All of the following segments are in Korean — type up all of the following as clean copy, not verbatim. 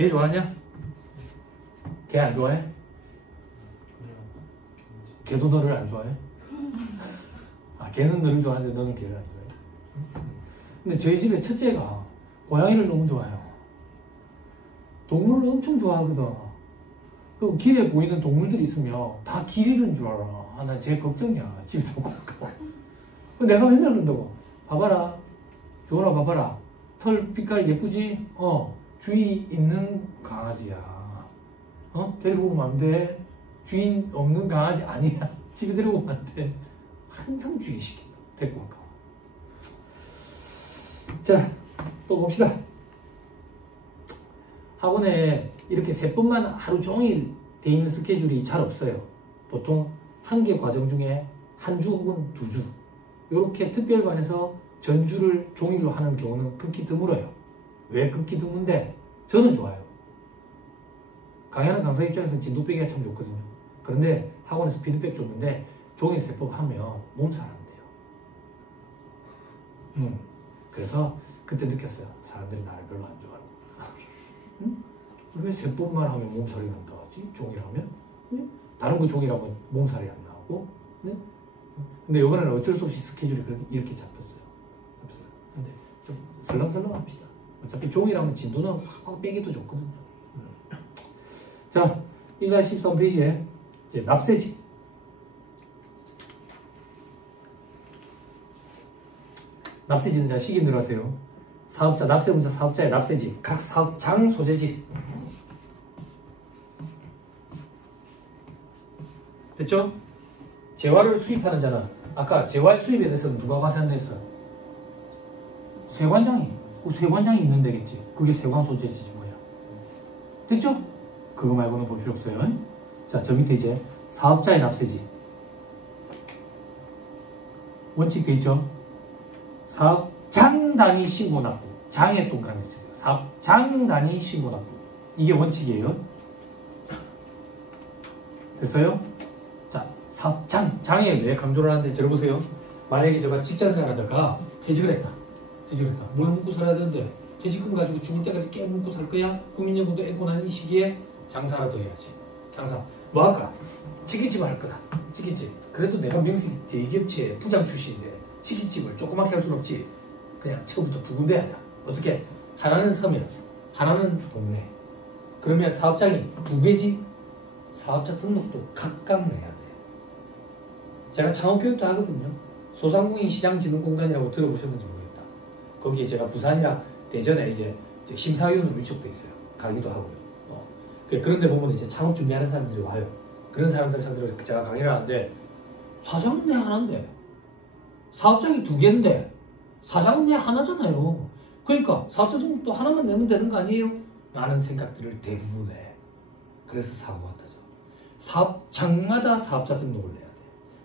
개 좋아하냐? 개 안 좋아해? 개도 너를 안 좋아해? 아, 개는 너를 좋아하는데 너는 개를 안 좋아해? 근데 저희 집에 첫째가 고양이를 너무 좋아해요. 동물을 엄청 좋아하거든. 그 길에 보이는 동물들이 있으면 다 길 잃은 줄 알아. 아, 나 제일 걱정이야. 집에 두고 가까워. 내가 맨날 그런다고. 봐봐라. 주원아 봐봐라. 털 빛깔 예쁘지? 주인 있는 강아지야. 데리고 오면 안 돼. 주인 없는 강아지 아니야. 집에 데리고 오면 안 돼. 항상 주의시킨다. 데리고 가까워. 자, 또 봅시다. 학원에 이렇게 3번만 하루 종일 돼 있는 스케줄이 잘 없어요. 보통 한 개 과정 중에 한 주 혹은 2주 이렇게 특별반에서 전주를 종일로 하는 경우는 극히 드물어요. 왜 극히 드문데? 저는 좋아요. 강의하는 강사 입장에서는 진도 빼기가 참 좋거든요. 그런데 학원에서 피드백 줬는데 종일 3법 하면 몸살 안 돼요. 그래서 그때 느꼈어요. 사람들이 나를 별로 안 좋아하는구나. 왜 3법만 하면 몸살이 난다 하지? 종일하면? 다른 거 종일하면 몸살이 안 나오고. 근데 이번에는 어쩔 수 없이 스케줄이 이렇게 잡혔어요. 근데 좀 설렁설렁 합시다. 어차피 종일하면 진도는 확 빼기도 좋거든요. 자, 1-13페이지에 이제 납세지. 납세지는 자 시기 들어가세요. 사업자, 납세분자 사업자의 납세지, 각 사업장 소재지. 됐죠? 재화를 수입하는 자는 아까 재활 수입에 대해서는 누가 과세한다했어요? 세관장이. 그 세관장이 있는 데겠지. 그게 세관 소재지지 뭐야. 됐죠? 그거 말고는 볼 필요 없어요. 자, 저 밑에 이제 사업자의 납세지. 원칙 돼 있죠? 사업장 단위 신고 납부. 장에 동그라미 치세요. 사업장 단위 신고 납부. 이게 원칙이에요. 됐어요? 자, 사업장. 장에 왜 강조를 하는데 들어보세요. 만약에 제가 직장생활 하다가 퇴직을 했다. 뭘 먹고 살아야 되는데 퇴직금 가지고 죽을 때까지 깨 먹고 살 거야? 국민연금도 앵고 난 이 시기에 장사라도 해야지. 장사. 뭐 할까? 치킨집 할 거다. 치킨집. 그래도 내가 명식 대기업체 부장 출신인데 치킨집을 조그맣게 할 수는 없지. 그냥 처음부터 2군데 하자. 어떻게? 하나는 서면, 하나는 동네. 그러면 사업장이 2개지? 사업자 등록도 각각 내야 돼. 제가 창업교육도 하거든요. 소상공인 시장진흥공단이라고 들어보셨는지 모르겠다. 거기에 제가 부산이랑 대전에 이제 심사위원으로 위촉돼 있어요. 가기도 하고요. 그런데 보면 이제 창업 준비하는 사람들이 와요. 그런 사람들 상대로 제가 강의를 하는데 사장은 내 하나인데 사업장이 2개인데 사장은 내 하나잖아요. 그러니까 사업자 등록도 하나만 내면 되는 거 아니에요? 라는 생각들을 대부분 해. 그래서 사고가 터져. 사업장마다 사업자 등록을 내야 돼.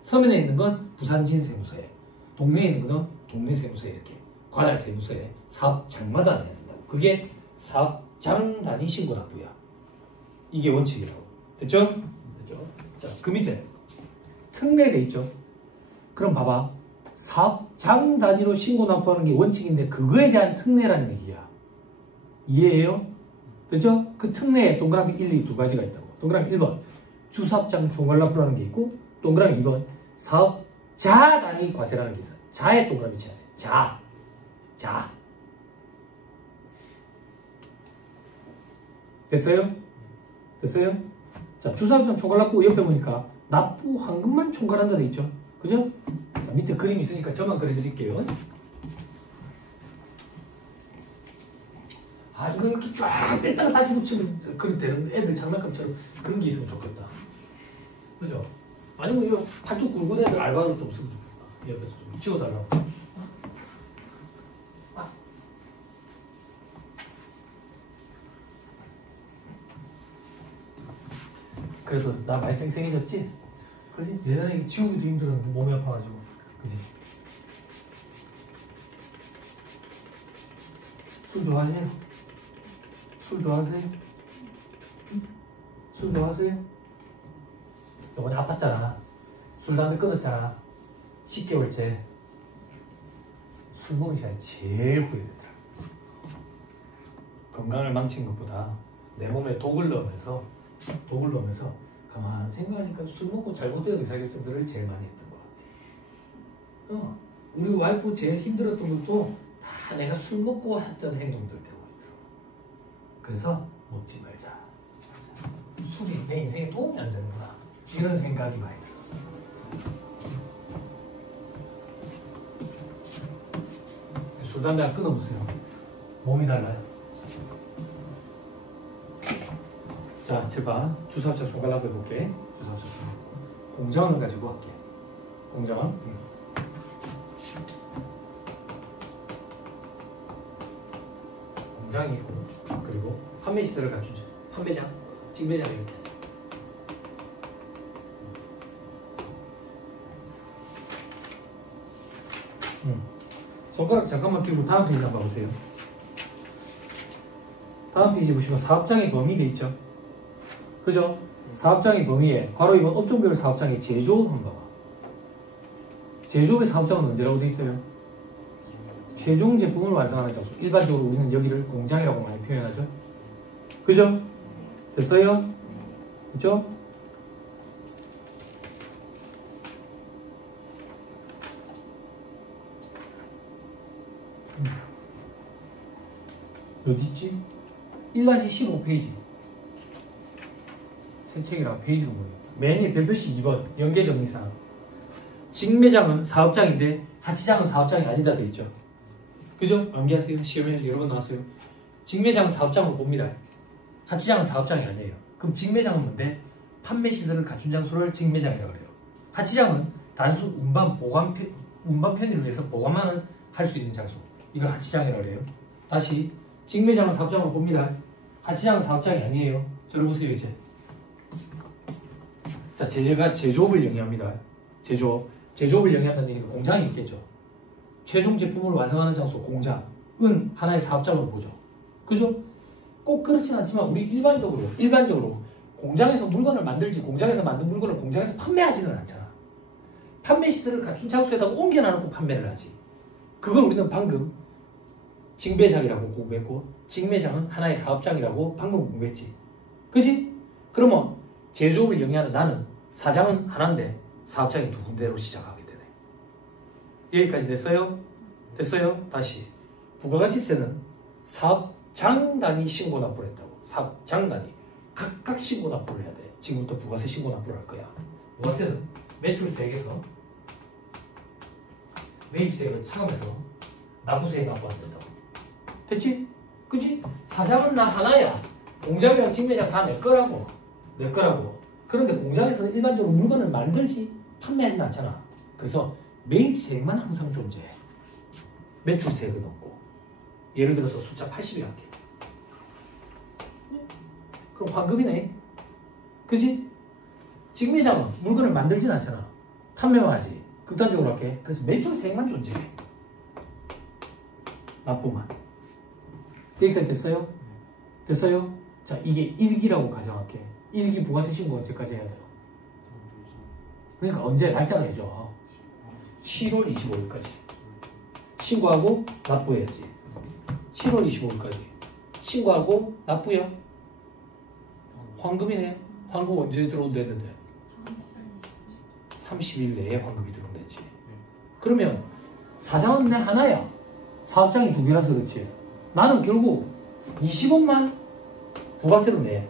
서면에 있는 건 부산진 세무서에, 동네에 있는 건 동네 세무서에 이렇게 관할 세무서에 사업장마다 내야 된다고. 그게 사업장 단위 신고 납부야. 이게 원칙이라고. 됐죠? 됐죠? 자, 그 밑에 특례 돼 있죠? 그럼 봐봐. 사업장 단위로 신고 납부하는 게 원칙인데 그거에 대한 특례라는 얘기야. 이해해요? 됐죠? 그 특례에 동그라미 1, 2 두 가지가 있다고. 동그라미 1번 주사업장 총괄 납부라는 게 있고, 동그라미 2번 사업자 단위 과세라는 게 있어요. 자에 동그라미 쳐야 돼. 자. 됐어요? 자, 주사업장 총괄 납부 옆에 보니까 납부 환급만 총괄한다 돼 있죠? 그죠? 자, 밑에 그림이 있으니까 저만 그려드릴게요. 아, 이거 이렇게 쫙 뺐다가 다시 붙이면 그런 되는 애들 장난감처럼 그런 게 있으면 좋겠다. 그죠? 아니면 이거 팔뚝 굵은 애들 알바로 좀 쓰면 좋겠다. 옆에서 좀 찍어달라고. 그래도 나 많이 쌩쌩해졌지? 그지? 예전에 지우기도 힘들었는데 몸이 아파가지고. 그지? 술 좋아하세요? 술 좋아하세요? 술 좋아하세요? 이번에 아팠잖아. 술, 담배 끊었잖아. 10개월째. 술 먹은 시간이 제일 후회되더라. 건강을 망친 것보다 내 몸에 독을 넣으면서 가만 생각하니까 술 먹고 잘못된 의사결정들을 제일 많이 했던 것 같아. 우리 와이프 제일 힘들었던 것도 다 내가 술 먹고 했던 행동들 때문이더라고. 그래서 먹지 말자. 술이 내 인생에 도움이 안 되는구나. 이런 생각이 많이 들었어. 술, 담배 끊어보세요. 몸이 달라요. 자, 제가 주사합장 총괄 해볼게. 주사합장 공장을 가지고 할게. 공장. 공장이고, 그리고 판매 시설을 갖추죠. 판매장, 직매장 이렇게 하죠. 손가락 잠깐만 끼고 다음 페이지 한번 봐보세요. 다음 페이지 보시면 사업장의 범위 돼 있죠. 그죠? 사업장의 범위에 괄호 2번 업종별 사업장의 제조업 한번 봐봐. 제조업의 사업장은 언제라고 돼 있어요? 최종 제품을 완성하는 장소. 일반적으로 우리는 여기를 공장이라고 많이 표현하죠. 그죠? 됐어요? 그죠? 어디 있지? 1-15페이지. 새 책이라 페이지도 모르겠다. 맨 위에 별표시 2번 연계정리사항. 직매장은 사업장인데 하치장은 사업장이 아니다 돼 있죠. 그죠? 암기하세요. 시험에 여러 번 나왔어요. 직매장은 사업장으로 봅니다. 하치장은 사업장이 아니에요. 그럼 직매장은 뭔데? 판매 시설을 갖춘 장소를 직매장이라고 해요. 하치장은 단순 운반 편의를 위해서 보관만 할 수 있는 장소. 이걸 하치장이라고 해요. 다시 직매장은 사업장으로 봅니다. 하치장은 사업장이 아니에요. 저를 보세요 이제. 자, 제가 제조업을 영위합니다. 제조업을 영위한다는 얘기는 공장이 있겠죠. 최종 제품을 완성하는 장소 공장은 하나의 사업장으로 보죠. 그죠? 꼭 그렇진 않지만 우리 일반적으로 공장에서 물건을 만들지 공장에서 만든 물건을 공장에서 판매하지는 않잖아. 판매 시설을 갖춘 장소에다가 옮겨놔놓고 판매를 하지. 그걸 우리는 방금 직매장이라고 공부했고 직매장은 하나의 사업장이라고 방금 공부했지. 그지? 그러면 제조업을 영위하는 나는 사장은 하나인데 사업장이 두 군데로 시작하게 되네. 여기까지 됐어요? 됐어요? 다시 부가가치세는 사업장 단위 신고 납부를 했다고. 사업장 단위 각각 신고 납부를 해야 돼. 지금부터 부가세 신고 납부를 할 거야. 부가세는 매출세액에서 매입세액을 차감해서 납부세액 납부 안 된다고. 됐지? 그치? 사장은 나 하나야. 공장이랑 직매장 다 내 거라고. 내 거라고. 그런데 공장에서 일반적으로 물건을 만들지 판매하진 않잖아. 그래서 매입세액만 항상 존재해. 매출세액은 없고. 예를 들어서 숫자 80이라 할게. 그럼 환급이네. 그치? 직매장은 물건을 만들진 않잖아. 판매만 하지. 극단적으로 할게. 그래서 매출세액만 존재해. 납부만. 여기까지 됐어요? 됐어요? 자, 이게 1기라고 가정할게. 1기 부가세 신고 언제까지 해야 돼요? 그러니까 언제 날짜를 해줘. 7월 25일까지. 신고하고 납부해야지. 7월 25일까지. 신고하고 납부요. 환급이네. 환급 언제 들어온다 했는데? 30일 내에 환급이 들어온다지. 그러면 사장은 내 하나야. 사업장이 두 개라서 그렇지. 나는 결국 20원만 부가세로 내.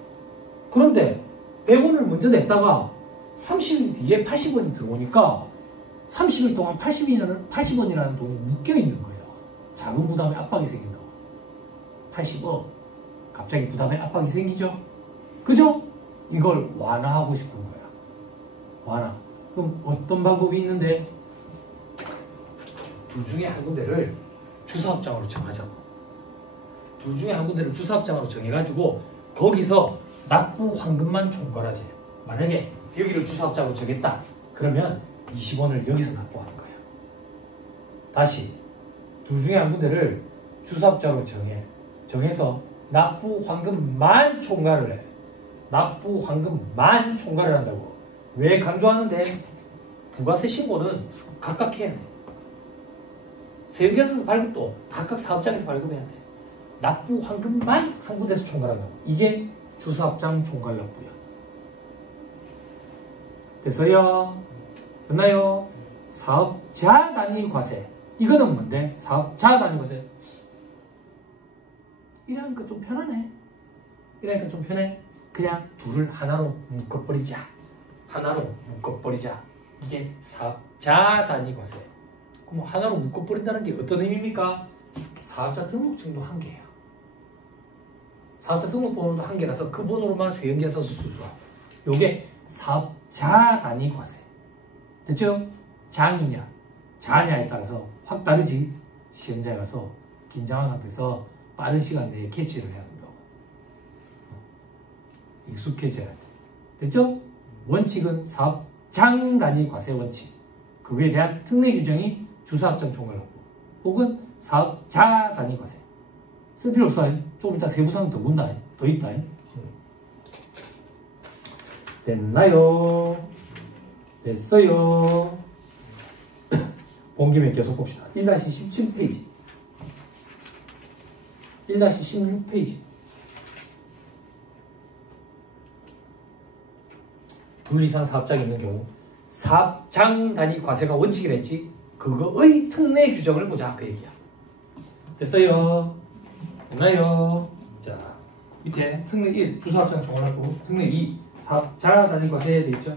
그런데 100원을 먼저 냈다가 30일 뒤에 80원이 들어오니까 30일 동안 80원이라는 돈이 묶여있는 거예요. 작은 부담의 압박이 생긴다고. 80원. 갑자기 부담의 압박이 생기죠? 그죠? 이걸 완화하고 싶은 거야. 완화. 그럼 어떤 방법이 있는데? 둘 중에 한 군데를 주사업장으로 정하자고. 둘 중에 한 군데를 주사업장으로 정해가지고 거기서 납부 환급만 총괄하지. 만약에 여기를 주사업장으로 정했다. 그러면 20원을 여기서 납부하는 거야. 다시 둘 중에 한 군데를 주사업장으로 정해서 납부 환급만 총괄을 해. 납부 환급만 총괄을 한다고. 왜 강조하는데? 부가세 신고는 각각 해야 돼. 세금계에서 발급도 각각 사업장에서 발급해야 돼. 납부 환급만 한 군데서 총괄한다고. 이게 주사업장 총괄납부야. 됐어요? 됐나요? 사업자 단위 과세. 이거는 뭔데? 사업자 단위 과세. 이러니까 좀 편하네. 이러니까 좀 편해. 그냥 둘을 하나로 묶어버리자. 하나로 묶어버리자. 이게 사업자 단위 과세. 그럼 하나로 묶어버린다는 게 어떤 의미입니까? 사업자 등록증도 한 개예요. 사업자 등록번호도 한 개라서 그 번호로만 세연기가 써서 수수화. 요게 사업자 단위 과세. 됐죠? 장이냐 자냐에 따라서 확 다르지. 시험장에 가서 긴장한 상태에서 빠른 시간 내에 캐치를 해야 된다고. 익숙해져야 돼. 됐죠? 원칙은 사업장 단위 과세 원칙. 그거에 대한 특례 규정이 주사업장 총괄납부 혹은 사업자 단위 과세. 쓸 필요 없어. 조금 이따 세부사항 더 본다. 더 있다. 됐나요? 됐어요. 본 김에 계속 봅시다. 1-17페이지 1-16페이지 둘 이상 사업장이 있는 경우 사업장 단위 과세가 원칙이라 했지. 그거의 특례 규정을 보자 그 얘기야. 됐어요? 됐나요? 자 밑에 특례 1 주사업장 총괄납부, 특례 2 사업자 단위 과세에 돼 있죠.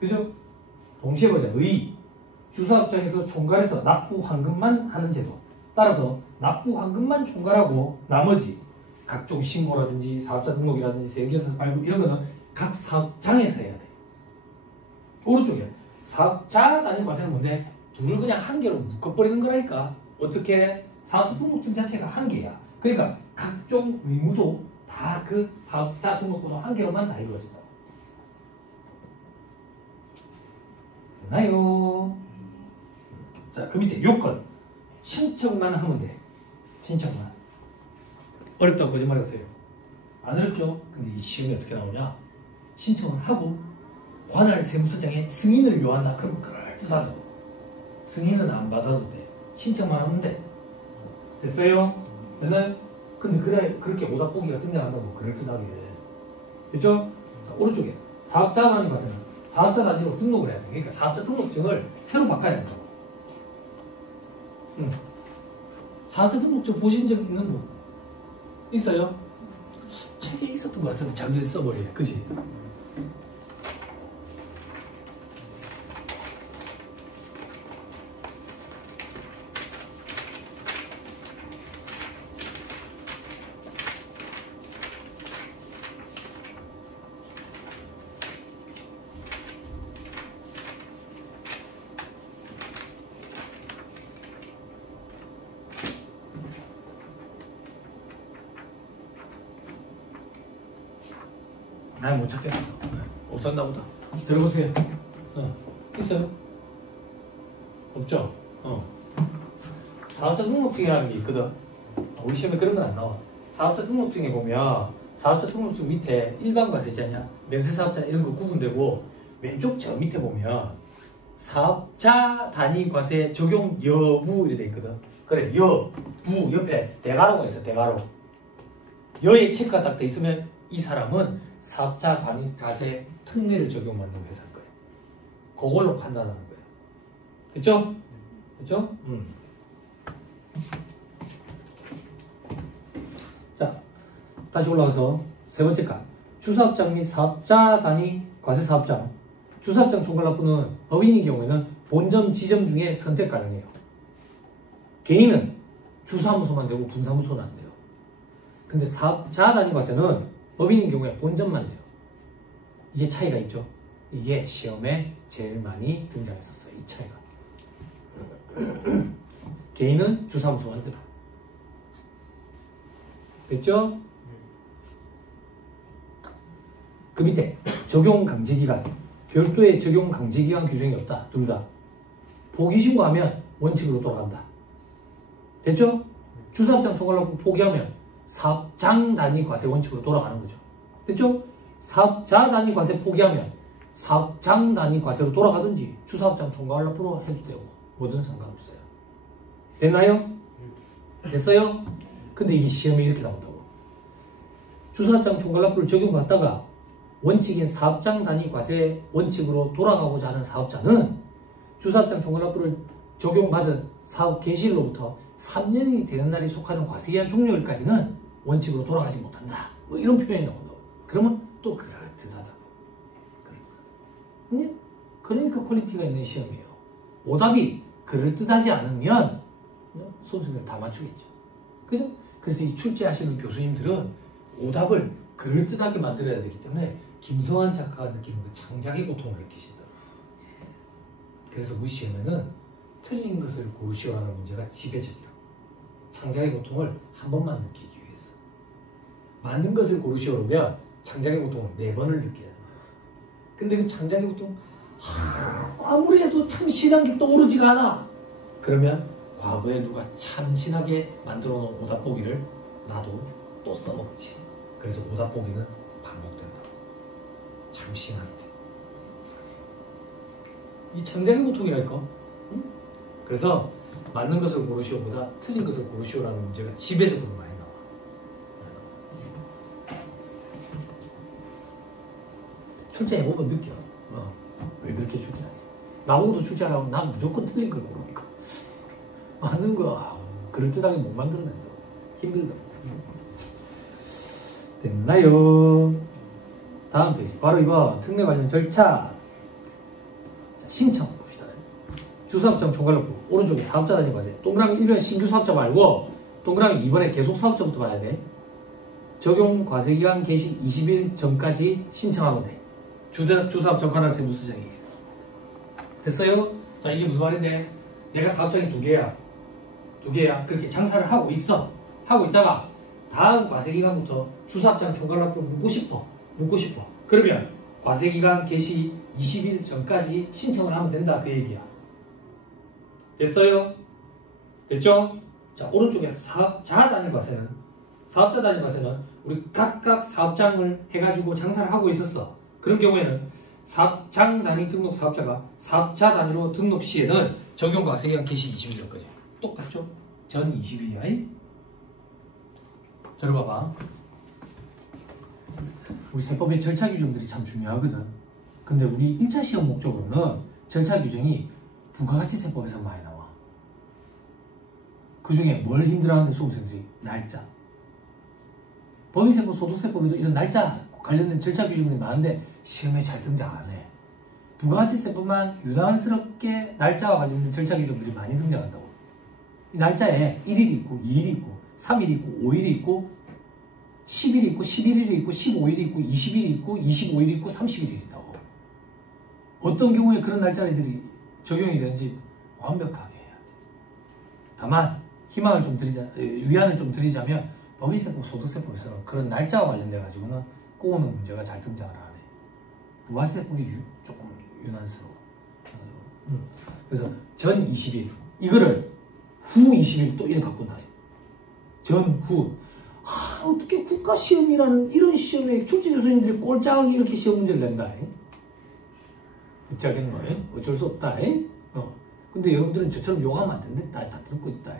그죠? 동시에 보자. 의 주사업장에서 총괄해서 납부 환급만 하는 제도. 따라서 납부 환급만 총괄하고 나머지 각종 신고라든지 사업자 등록이라든지 세계에서 발급 이런 거는 각 사업장에서 해야 돼. 오른쪽에 사업자 단위 과세는 뭔데? 둘을 그냥 한 개로 묶어버리는 거라니까. 어떻게? 사업자 등록증 자체가 한 개야. 그러니까 각종 의무도 다 그 사업자 등록번호 한 개로만 다 이루어진다. 되나요? 자, 그 밑에 요건 신청만 하면 돼. 신청만. 어렵다고 거짓말 하세요. 안 어렵죠? 근데 이 시험이 어떻게 나오냐? 신청을 하고 관할 세무서장에 승인을 요한다. 그럼 그럴듯하다. 승인은 안 받아도 돼. 신청만 하면 돼. 됐어요? 됐나요? 근데 그렇게 오답보기가 등장한다고 그럴듯하게. 됐죠? 자, 오른쪽에 사업자 단위 과세는 사업자 단위로 등록을 해야 돼. 그러니까 사업자 등록증을 새로 바꿔야 된다고. 사업자 등록증 보신 적 있는 분? 있어요? 책에 있었던 것 같은데 잠시 써버려. 그지? 난 못 찾겠어. 못 샀나 보다. 들어보세요. 있어요? 없죠? 사업자 등록증이라는 게 있거든. 우리 시험에 그런 건 안 나와. 사업자 등록증에 보면 사업자 등록증 밑에 일반 과세 있지 않냐? 면세사업자 이런 거 구분되고 왼쪽 저 밑에 보면 사업자 단위 과세 적용 여부 이렇게 돼 있거든. 그래, 여, 부 옆에 대가로가 있어. 대가로. 여에 체크가 딱 돼 있으면 이 사람은 사업자 단위 과세 특례를 적용받는 회사일 거예요. 그걸로 판단하는 거예요. 됐죠? 됐죠? 자, 다시 올라가서 세 번째 칸. 주사업장 및 사업자 단위 과세 사업장. 주사업장 총괄납부는 법인의 경우에는 본점 지점 중에 선택 가능해요. 개인은 주사무소만 되고 분사무소는 안 돼요. 근데 사업자 단위 과세는 법인의 경우에 본점만 돼요. 이게 차이가 있죠. 이게 시험에 제일 많이 등장했었어요. 이 차이가. 개인은 주사무소만 돼요. 됐죠? 그 밑에 적용 강제기간. 별도의 적용 강제기간 규정이 없다. 둘 다. 포기신고하면 원칙으로 돌아간다. 됐죠? 주사업장 총괄납부 포기하면 사업장 단위 과세 원칙으로 돌아가는 거죠. 됐죠? 사업자 단위 과세 포기하면 사업장 단위 과세로 돌아가든지 주사업장 총괄납부로 해도 되고 뭐든 상관없어요. 됐나요? 됐어요? 근데 이게 시험에 이렇게 나온다고. 주사업장 총괄납부를 적용받다가 원칙인 사업장 단위 과세 원칙으로 돌아가고자 하는 사업자는 주사업장 총괄납부를 적용받은 사업 개시일로부터 3년이 되는 날이 속하는 과세기한 종료일까지는 원칙으로 돌아가지 못한다. 뭐 이런 표현이 나온다. 그러면 또 그럴듯하다. 그러니까 퀄리티가 있는 시험이에요. 오답이 그럴듯하지 않으면 수험생들 다 맞추겠죠. 그죠? 그래서 이 출제하시는 교수님들은 오답을 그럴듯하게 만들어야 되기 때문에 김성환 작가가 느끼는 그 창작의 고통을 느끼시더라고요. 그래서 우리 시험에는 틀린 것을 고르시오라는 문제가 지배적이라고. 창작의 고통을 한 번만 느끼기 위해서. 맞는 것을 고르시오라면 창작의 고통을 4번을 느껴야 된다. 근데 그 창작의 고통 아무리 해도 참 신한 게 떠오르지가 않아. 그러면 과거에 누가 참 신하게 만들어 놓은 오답 보기를 나도 또 써먹지. 그래서 오답 보기는 반복된다. 참 신할 때. 이 창작의 고통이랄까? 응? 그래서 맞는 것을 고르시오보다 틀린 것을 고르시오라는 문제가 지배적으로 많이 나와. 출제해보면 느껴. 왜 그렇게 출제하지? 나보고도 출제하라고 난 무조건 틀린 걸 고르니까. 맞는 거 그럴듯하게 못 만들어낸다. 힘들다. 됐나요? 다음 페이지. 바로 이거 특례 관련 절차. 자, 신청 봅시다. 주사업장 총괄납부 오른쪽에 사업자 단위 과세. 동그라미 1번에 신규 사업자 말고 동그라미 2번에 계속 사업자부터 봐야 돼. 적용 과세기간 개시 20일 전까지 신청하면 돼. 주사업장 관할세 무수정이에요. 됐어요? 자, 이게 무슨 말인데? 내가 사업장이 2개야. 2개야. 그렇게 장사를 하고 있어. 하고 있다가 다음 과세기간부터 주사업장 총괄납부를 묻고 싶어. 그러면 과세기간 개시 20일 전까지 신청을 하면 된다. 그 얘기야. 됐어요? 됐죠? 자, 오른쪽에 사업자 단위 과세는 우리 각각 사업장을 해가지고 장사를 하고 있었어. 그런 경우에는 사업장 단위 등록 사업자가 사업자 단위로 등록 시에는 적용 과세기간 개시 20일까지. 똑같죠? 전 20일이야. 들어봐봐. 우리 세법의 절차 규정들이 참 중요하거든. 근데 우리 1차 시험 목적으로는 절차 규정이 부가가치세법에서 많이 나와. 그 중에 뭘 힘들어하는데 수험생들이? 날짜. 법인세법, 소득세법에도 이런 날짜 관련된 절차 규정들이 많은데 시험에 잘 등장 안 해. 부가가치세법만 유난스럽게 날짜와 관련된 절차 규정들이 많이 등장한다고. 이 날짜에 1일이 있고 2일이 있고 3일이 있고 5일이 있고 10일이 있고 11일이 있고 15일이 있고 20일이 있고 25일이 있고 30일이 있다고. 어떤 경우에 그런 날짜들이 적용이 되는지 완벽하게 해야 돼. 다만 희망을 좀 위안을 좀 드리자면 법인세법, 소득세법에서는 그런 날짜와 관련돼 가지고는 꼬우는 문제가 잘 등장을 안 해. 부가세법이 조금 유난스러워. 그래서 전 20일 이거를 후 20일 또 이래 바꾼다. 전, 후. 어떻게 국가시험이라는 이런 시험에 출제 교수님들이 꼴짱하게 이렇게 시험 문제를 낸다. 어쩌겠노? 어쩔 수 없다. 근데 여러분들은 저처럼 욕하면 안 된다. 다 듣고 있다.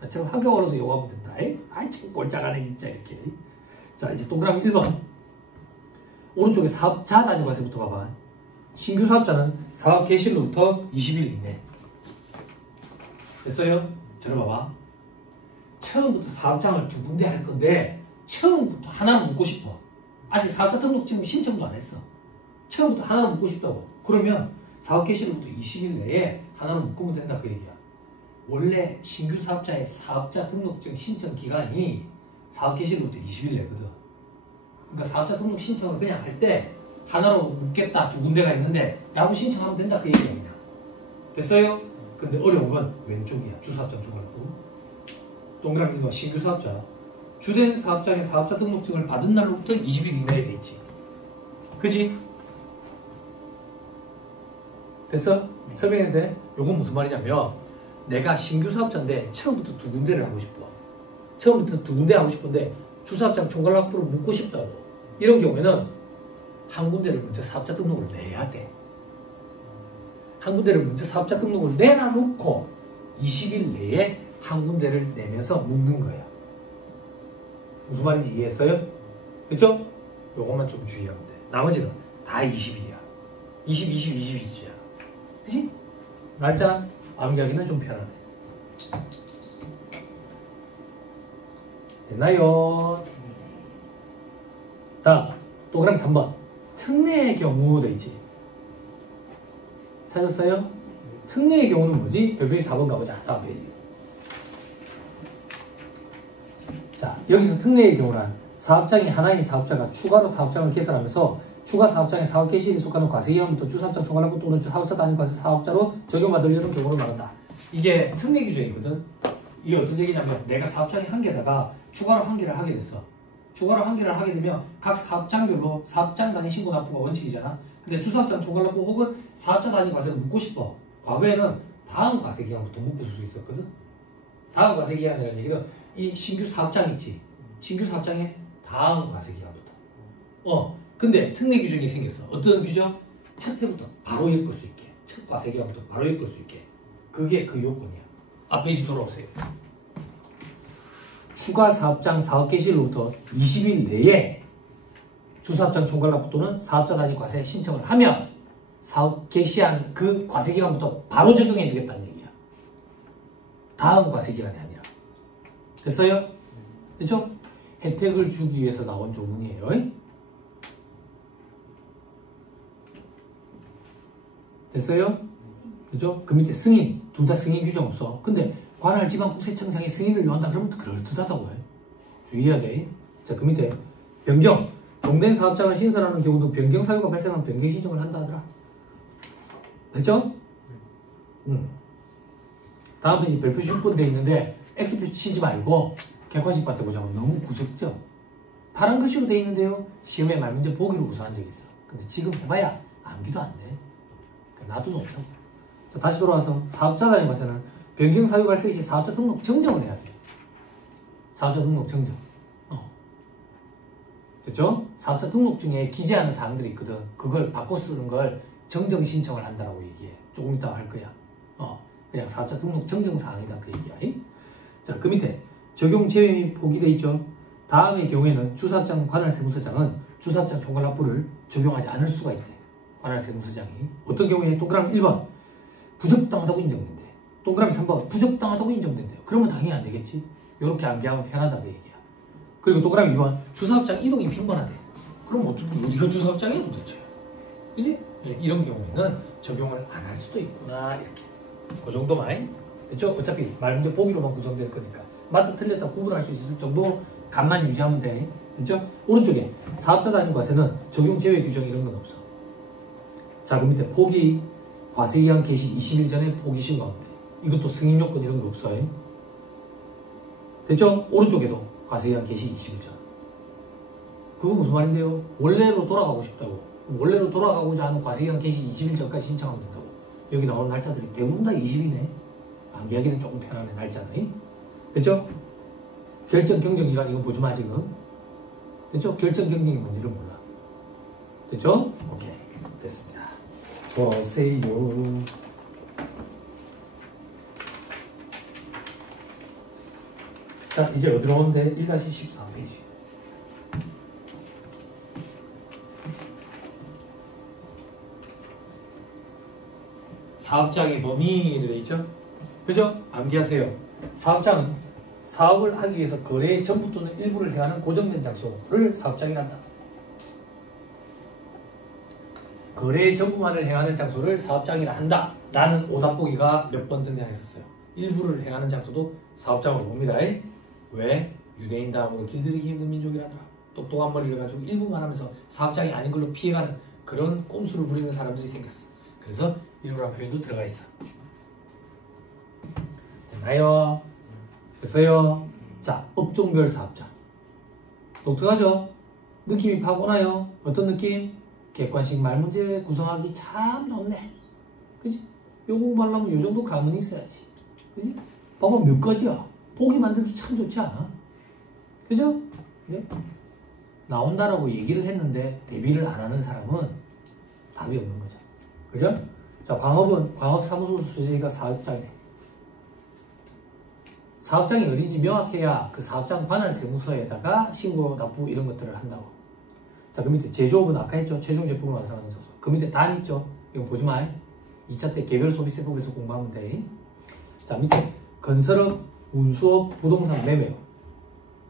나처럼 학교 걸어서 욕하면 된다. 아이, 참 꼴짱하네, 진짜, 이렇게. 자, 이제 동그라미 1번. 오른쪽에 사업자 단위 과세부터 봐봐. 신규 사업자는 사업 개시일로부터 20일 이내. 됐어요? 들어봐봐. 처음부터 사업장을 2군데 할 건데 처음부터 하나는 묻고 싶어. 아직 사업자 등록증 신청도 안 했어. 처음부터 하나는 묻고 싶다고. 그러면 사업 개시일부터 20일 내에 하나는 묶으면 된다. 그 얘기야. 원래 신규 사업자의 사업자 등록증 신청 기간이 사업 개시일부터 20일 내거든. 그러니까 사업자 등록 신청을 그냥 할 때 하나로 묶겠다. 2군데가 있는데 야구 신청하면 된다. 그 얘기야. 그냥. 됐어요? 근데 어려운 건 왼쪽이야. 주사업장 총괄납부. 동그라미 1번 신규 사업자. 주된 사업장의 사업자 등록증을 받은 날로부터 20일 이내에 돼 있지. 그지? 됐어? 설명해도 돼? 요건 무슨 말이냐면 내가 신규 사업자인데 처음부터 2군데를 하고 싶어. 처음부터 2군데 하고 싶은데 주사업장 총괄납부를 묻고 싶다고. 이런 경우에는 한 군데를 먼저 사업자 등록을 내야 돼. 한 군데를 먼저 사업자 등록을 내놔놓고 20일 내에 한 군데를 내면서 묶는 거야. 무슨 말인지 이해했어요? 그렇죠? 요것만 좀 주의하면 돼. 나머지는 다 20일이야. 20이야. 그치? 날짜 암기하기는 좀 편하네. 됐나요? 다음 동그라미 3번 특례의 경우 돼 있지. 찾았어요? 특례의 경우는 뭐지? 별표지 4번 가보자. 다음 페이지. 자, 여기서 특례의 경우란 사업장이 하나인 사업자가 추가로 사업장을 개설하면서 추가 사업장의 사업 개시일에 속하는 과세기간부터 주사업장 총괄납부 또는 사업자 단위 과세 사업자로 적용받으려는 경우를 말한다. 이게 특례 규정이거든. 이게 어떤 얘기냐면 내가 사업장이 한 개다가 추가로 한 개를 하게 됐어. 추가로 한 개를 하게 되면 각 사업장별로 사업장 단위 신고 납부가 원칙이잖아. 근데 주사업장 총괄납부 혹은 사업자 단위 과세를 묻고 싶어. 과거에는 다음 과세기간부터 묻고 수 있었거든. 다음 과세기간이라는 얘기는 이 신규 사업장 있지. 신규 사업장의 다음 과세기간부터. 근데 특례 규정이 생겼어. 어떤 규정? 첫 해부터 바로 엮을 수 있게. 첫 과세기간부터 바로 엮을 수 있게. 그게 그 요건이야. 페이지 돌아오세요. 추가 사업장 사업 개시일로부터 20일 내에 주사업장 총괄납부 또는 사업자 단위 과세 신청을 하면 사업 개시한 그 과세기간부터 바로 적용해 주겠다는 얘기야. 다음 과세기간이 아니라. 됐어요? 그렇죠? 혜택을 주기 위해서 나온 조문이에요. 됐어요? 그죠? 그 밑에 승인, 둘 다 승인 규정 없어. 근데 관할 지방국세청장이 승인을 요한다 그러면 그럴듯하다고 해. 주의해야 돼. 자, 그 밑에 변경, 종된 사업장을 신설하는 경우 등 변경 사유가 발생하면 변경 신청을 한다 하더라. 됐죠? 다음 페이지 별표시 6번 돼 있는데 X표 치지 말고 객관식 봤다 보자면 너무 구석져. 파란 글씨로 돼 있는데요. 시험에 말문제 보기로 구사한 적이 있어. 근데 지금 해봐야 암기도 안 돼. 놔두는 없어. 자, 다시 돌아와서 사업자 단위 과세는 변경 사유 발생 시 사업자 등록 정정을 해야 돼. 사업자 등록 정정. 됐죠? 사업자 등록 중에 기재하는 사항들이 있거든. 그걸 바꿔 쓰는 걸 정정 신청을 한다라고 얘기해. 조금 이따 할 거야. 그냥 사업자 등록 정정 사항이다 그 얘기야. 자, 그 밑에 적용 제외 포기돼 있죠. 다음의 경우에는 주사업장 관할 세무서장은 주사업장 총괄납부를 적용하지 않을 수가 있대. 관할 세무서장이. 어떤 경우에 동그라미 1번 부적당하다고 인정된대. 동그라미 3번 부적당하다고 인정된대요. 그러면 당연히 안 되겠지. 이렇게 암기하면 편하다 그 얘기야. 그리고 동그라미 2번 주사업장 이동이 빈번하대. 그럼 어디가 주사업장이야 도대체? 그지? 네, 이런 경우에는 적용을 안 할 수도 있구나 이렇게. 그 정도만. 그렇죠? 어차피 말문제 보기로만 구성될 거니까 맞다 틀렸다 구분할 수 있을 정도 감만 유지하면 돼. 그렇죠? 오른쪽에 사업자 단위 과세는 적용 제외 규정 이런 건 없어. 자, 그 밑에 포기 과세기간 개시 20일 전에 포기 신고하면 돼. 이것도 승인 요건 이런 거 없어. 됐죠? 오른쪽에도 과세기간 개시 20일 전. 그거 무슨 말인데요? 원래로 돌아가고 싶다고. 원래로 돌아가고자 하는 과세기간 개시 20일 전까지 신청하면 된다고. 여기 나오는 날짜들이 대부분 다 20일이네. 암기하기는 조금 편하네, 날짜는. 됐죠? 결정 경정기간 이거 보지 마 지금. 됐죠? 결정 경정이 뭔지를 몰라. 됐죠? 오케이. 됐습니다. 보세요. 자, 이제 어디로 오면 돼? 1-13페이지. 사업장의 범위로 되어 있죠? 그죠? 암기하세요. 사업장은 사업을 하기 위해서 거래 전부 또는 일부를 행하는 고정된 장소를 사업장이란다. 거래 전부만을 행하는 장소를 사업장이라 한다. 라는 오답보기가 몇 번 등장했었어요. 일부를 행하는 장소도 사업장으로 봅니다. 왜? 유대인 다음으로 길들이기 힘든 민족이라더라. 똑똑한 머리를 가지고 일부만 하면서 사업장이 아닌 걸로 피해가는 그런 꼼수를 부리는 사람들이 생겼어. 그래서 일부란 표현도 들어가 있어. 됐나요? 됐어요? 자, 업종별 사업장. 독특하죠? 느낌이 팍 오나요? 어떤 느낌? 객관식 말문제 구성하기 참 좋네. 그지? 요거 공부하려면 요 정도 감은 있어야지. 그지? 봐봐 몇 가지야. 보기 만들기 참 좋지 않아? 그죠? 네? 나온다라고 얘기를 했는데 대비를 안 하는 사람은 답이 없는 거죠. 그죠? 자, 광업은 광업사무소 소재가 사업장이네. 사업장이 어딘지 명확해야 그 사업장 관할 세무서에다가 신고 납부 이런 것들을 한다고. 자, 그 밑에 제조업은 아까 했죠. 최종 제품을 완성하는 장소. 그 밑에 단 있죠. 이거 보지 마. 2차 때 개별 소비세법에서 공부하면 돼. 자, 밑에 건설업, 운수업, 부동산 매매업.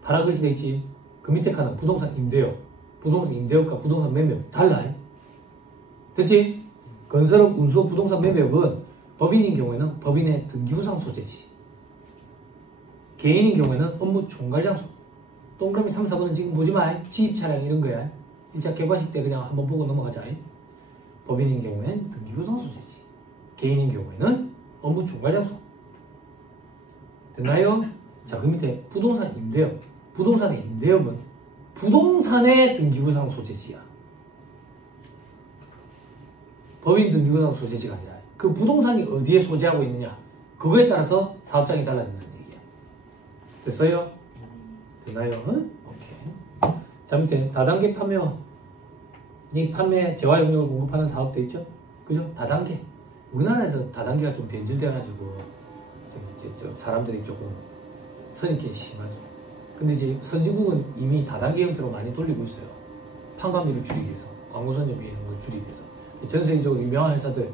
파란 글씨 돼 있지. 그 밑에 칸은 부동산 임대업. 부동산 임대업과 부동산 매매업 달라. 됐지? 건설업, 운수업, 부동산 매매업은 법인인 경우에는 법인의 등기부상 소재지. 개인인 경우에는 업무 총괄 장소. 동그라미 3, 4번은 지금 보지 마. 지입 차량 이런 거야. 1차 개관식 때 그냥 한번 보고 넘어가자. 법인인 경우에는 등기부상 소재지. 개인인 경우에는 업무 총괄 장소. 됐나요? 자, 그 밑에 부동산 임대업. 부동산의 임대업은 부동산의 등기부상 소재지야. 법인 등기부상 소재지가 아니라 그 부동산이 어디에 소재하고 있느냐 그거에 따라서 사업장이 달라진다는 얘기야. 됐어요? 됐나요? 응? 오케이. 자, 밑에 다단계 판매원. 이 판매 재화 용역을 공급하는 사업도 있죠? 그죠? 다단계. 우리나라에서 다단계가 좀 변질돼가지고 사람들이 조금 선입견이 심하죠. 근데 이제 선진국은 이미 다단계 형태로 많이 돌리고 있어요. 판관비를 줄이기 위해서, 광고선엽비 이런 걸 줄이기 위해서. 전 세계적으로 유명한 회사들,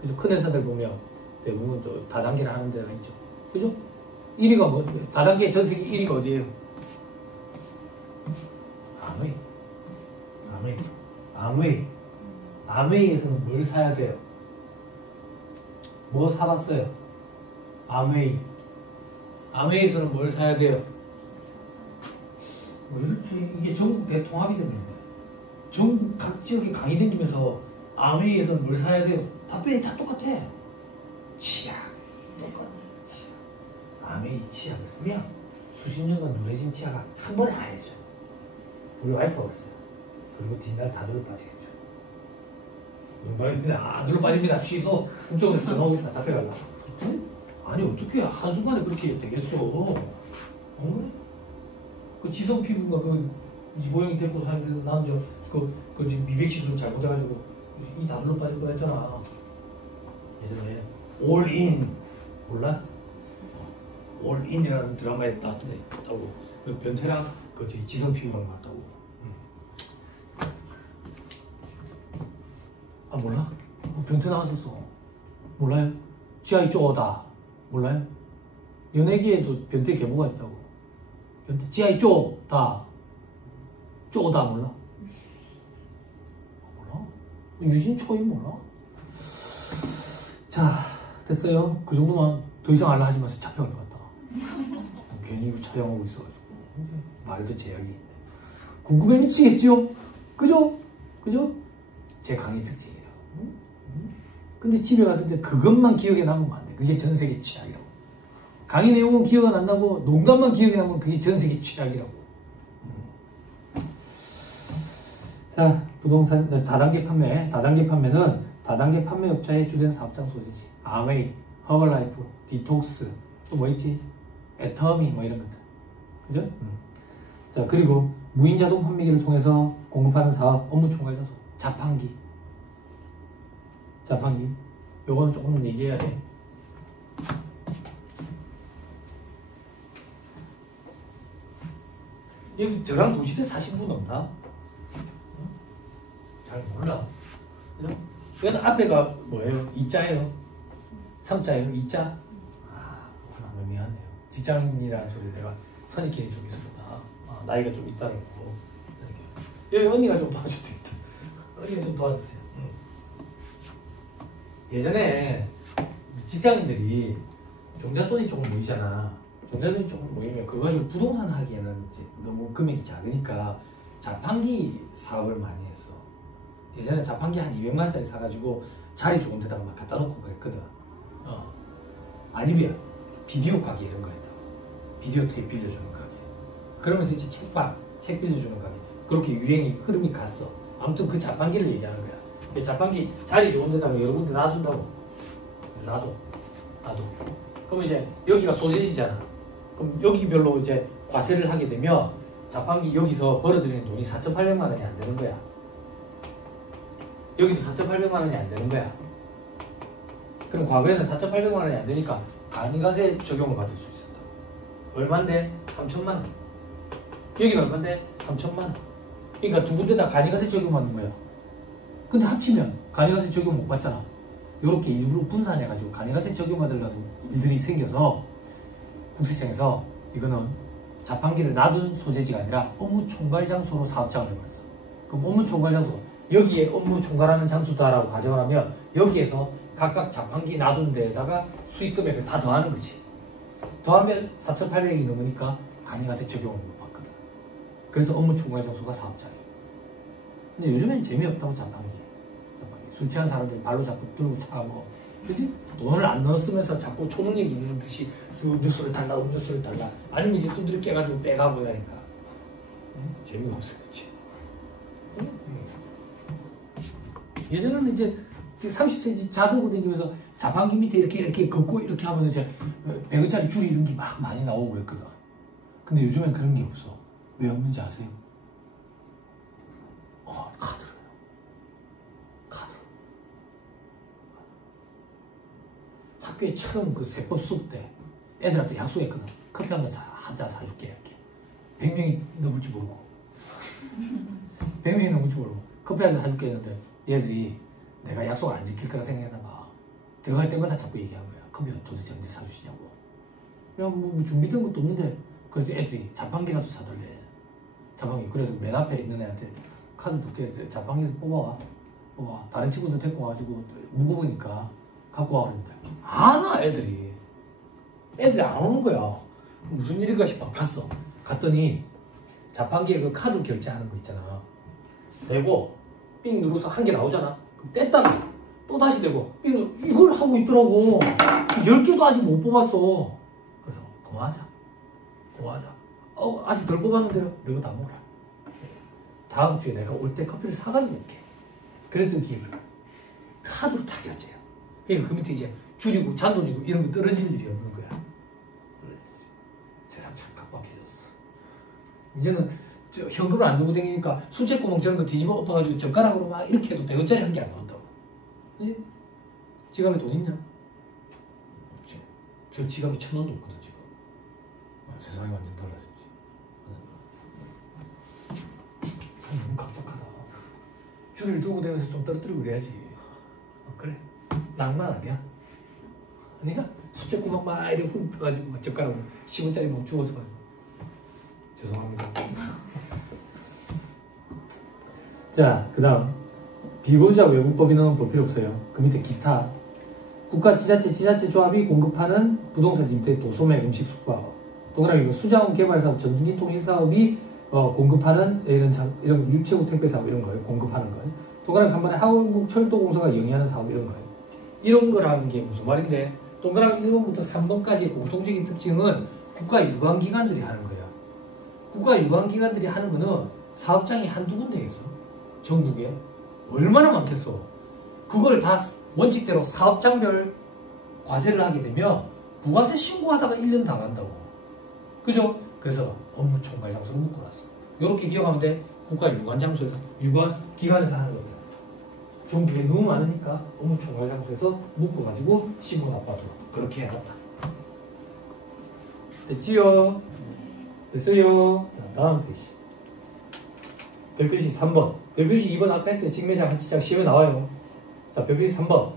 그죠? 큰 회사들 보면 대부분 또 다단계를 하는 데가 있죠. 그죠? 1위가 뭐, 다단계 전 세계 1위가 어디예요? 아메이. 아메이. 아메이. 아메이에서는 뭘 사야 돼요? 뭐 사봤어요? 아메이. 아메이에서는 뭘 사야 돼요? 뭐 이렇게 이게 전국 대통합이 되는 거예요. 전국 각 지역에 강의 다니면서 아메이에서는 뭘 사야 돼요? 답변이 다 똑같아. 치약. 똑같아. 치약. 아메이 치약을 쓰면 수십 년간 누래진 치약가 한 번에 하얘져. 우리 와이프가 봤어요. 그리고 뒷날 다 눌러 빠지겠죠. 농담입니다. 아, 눌러 빠집니다. 취소. 국적으로 전화오고 다 잡혀갈라. 응? 아니 어떻게 한순간에 그렇게 되겠어. 응? 그 지성 피부가 그 이보영이 데리고 사는데 난 그 지금 미백 시술 잘못해가지고 이 다 눌러 빠질 뻔했잖아. 예전에 올인 몰라? 올인이라는 드라마에 나왔다고. 그 변태랑 그 지성 피부랑 맞다고. 아 몰라? 변태 나왔었어. 몰라요? G.I. 쪼다 몰라요? 연예계에도 변태 계보가 있다고. 변태 G.I. 쪼다 몰라? 몰라? 유진초이 몰라? 자 됐어요. 그 정도만 더 이상 알라 하지 마세요. 잡혀갈 것 같다. 괜히 이거 촬영하고 있어가지고 말에도 제약이 있네. 궁금해 미치겠지요? 그죠? 그죠? 제 강의 특징이라고. 근데 집에 갔을 때 그것만 기억에 남으면 안 돼. 그게 전세계 취약이라고. 강의 내용은 기억은 안 나고 농담만 기억에 남으면 그게 전세계 취약이라고. 자, 부동산 다단계 판매. 다단계 판매는 다단계 판매업자의 주된 사업장 소재지. 아메이, 허벌라이프, 디톡스, 또 뭐 있지? 애터미 뭐 이런 것들. 그죠? 자, 그리고 무인 자동 판매기를 통해서 공급하는 사업, 업무 총괄 장소. 자판기. 자판기. 요거는 조금 얘기해야 돼. 여기 저랑 도시대 사신 분 없나? 잘 몰라. 그죠? 이건 앞에가 뭐예요? 2자예요? 3자예요? 2자? 아, 그렇구나. 미안해요. 직장인이라는 소리 내가 선입견이 좀 있었구나. 아, 나이가 좀 있다는 거. 여기 언니가 좀 도와줄 때 있다. 언니가 좀 도와주세요. 예전에 직장인들이 종잣돈이 조금 모이잖아. 종잣돈이 조금 모이면 그걸 부동산 하기에는 이제 너무 금액이 작으니까 자판기 사업을 많이 했어. 예전에 자판기 한 200만짜리 사가지고 자리 좋은 데다가 막 갖다 놓고 그랬거든. 아니면 비디오 가게 이런 거 했다고. 비디오 테이프 빌려주는 가게. 그러면서 이제 책 빌려주는 가게. 그렇게 유행이 흐름이 갔어. 아무튼 그 자판기를 얘기하는 거야. 그 자판기 자리 좋은 데다가 여러 군데 놔준다고. 놔둬. 그럼 이제 여기가 소재지잖아. 그럼 여기별로 이제 과세를 하게 되면 자판기 여기서 벌어들이는 돈이 4,800만 원이 안 되는 거야. 여기도 4,800만 원이 안 되는 거야. 그럼 과거에는 4,800만 원이 안 되니까 간이가세 적용을 받을 수 있었다. 얼만데? 3,000만 원. 여기는 얼만데? 3,000만 원. 그러니까 두 군데 다 간이가세 적용받는 거야. 근데 합치면 간이가세 적용 못 받잖아. 이렇게 일부러 분산해가지고 간이가세 적용받으려는 일들이 생겨서 국세청에서 이거는 자판기를 놔둔 소재지가 아니라 업무 총괄 장소로 사업장을 해버렸어. 그럼 업무 총괄 장소, 여기에 업무 총괄하는 장소다라고 가정을 하면 여기에서 각각 자판기 놔둔 데에다가 수익 금액을 다 더하는 거지. 더하면 4,800이 넘으니까 간이가세 적용을 못 받거든. 그래서 업무 총괄 장소가 사업장이야. 근데 요즘엔 재미없다고 자판기. 술 취한 사람들 발로 자꾸 들고 차고, 그지? 돈을 안 넣었으면서 자꾸 초능력이 있는 듯이 음료수를 달라, 음료수를 달라. 아니면 이제 두드려 깨가지고 빼가고 이러니까. 응? 재미가 없어졌지. 응? 예전에는 이제 30cm 자 들고 다니면서 자판기 밑에 이렇게 걷고 이렇게 하면 이제 100원짜리 줄이 이런 게 막 많이 나오고 그랬거든. 근데 요즘엔 그런 게 없어. 왜 없는지 아세요? 카드로요. 카드로. 학교에 처음 그 세법 수업 때 애들한테 약속했거든. 커피 한 번 사줄게 이렇게. 100명이 넘을지 모르고 100명이 넘을지 모르고 커피 한 잔 사줄게 했는데 얘들이 내가 약속을 안 지킬 거라 생각했나 봐. 들어갈 때마다 자꾸 얘기한 거야. 커피 도대체 언제 사주시냐고. 그냥 뭐 준비된 것도 없는데 그래서 애들이 자판기라도 사달래. 자판기. 그래서 맨 앞에 있는 애한테 카드 줄게. 자판기에서 뽑아와. 다른 친구들 데리고 와가지고 무거우니까 갖고 와 그랬는데 안 와 애들이 안 오는 거야. 무슨 일인가 싶어. 갔더니 자판기에 그 카드 결제하는 거 있잖아. 대고 삥 누르서 한 개 나오잖아. 그럼 뗐다가 또 다시 대고 삥 이걸 하고 있더라고. 10개도 아직 못 뽑았어. 그래서 그만하자. 아직 덜 뽑았는데요. 내가 다 먹어라. 다음 주에 내가 올 때 커피를 사가지고 올게. 그랬더니 카드로 다 결제해요. 그러니까 그 밑에 이제 줄이고 잔돈이고 이런 거 떨어질 일이 없는 거야. 세상 참 각박해졌어. 이제는 현금을 안 들고 다니니까 수채구멍 저런 거 뒤집어 엎어가지고 젓가락으로 막 이렇게 해도 100원짜리 한 개 안 나온다고. 그지? 지갑에 돈 있냐? 없지. 저 지갑에 1,000원도 없거든 지금. 세상이 완전 달라졌지. 너무 각박하다. 줄을 두고 다니면서 좀 떨어뜨리고 그래야지. 그래. 낭만 아니야? 아니야? 수채구멍 막 이렇게 훅 펴가지고 막 젓가락으로 10원짜리 막 주워서 가지고. 죄송합니다. 자, 그 다음 비고유자 외국법인은 볼 필요 없어요. 그 밑에 기타 국가 지자체 조합이 공급하는 부동산 임대 도소매 음식 숙박 동그라미 수자원 개발사업 전기 통신사업이 공급하는 이런 유채국 택배사업 이런 거예요. 공급하는 거예요. 동그라미 3번에 한국철도공사가 영위하는 사업 이런 거예요. 이런 거라는 게 무슨 말인데 동그라미 1번부터 3번까지 공통적인 특징은 국가 유관기관들이 하는 거야. 국가 유관기관들이 하는 거는 사업장이 한두 군데겠어. 전국에. 얼마나 많겠어. 그걸 다 원칙대로 사업장별 과세를 하게 되면 부가세 신고하다가 1년 다 간다고. 그죠? 그래서 업무 총괄 장소로 묶어놨어. 이렇게 기억하면 돼. 국가 유관 장소에서, 유관 기관에서 하는 거죠. 전국에 너무 많으니까 업무 총괄 장소에서 묶어가지고 신고 납부하도록 그렇게 해놨다. 됐지요? 됐어요? 자, 다음 페이지. 별표시 3번. 별표시 2번 아까 했어요. 직매장, 한치장 시험에 나와요. 자, 별표시 3번.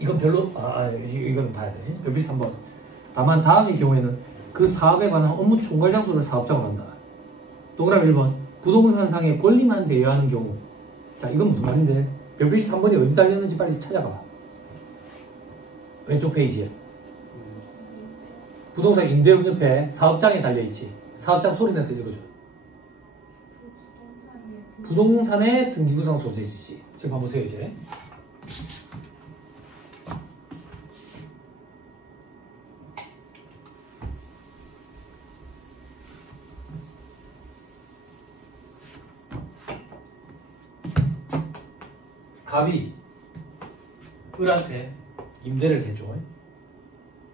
이건 별로, 이건 봐야 돼. 별표시 3번. 다만 다음의 경우에는 그 사업에 관한 업무 총괄 장소를 사업장으로 한다. 동그라미 1번. 부동산상의 권리만 대여하는 경우. 자, 이건 무슨 말인데? 별표시 3번이 어디 달렸는지 빨리 찾아가. 왼쪽 페이지에. 부동산 임대업 옆에 사업장에 달려있지. 사업장 소리내서 읽어줘. 부동산의 등기구상 소재지지. 지금 한번 보세요 이제. 갑이 을한테 임대를 해줘.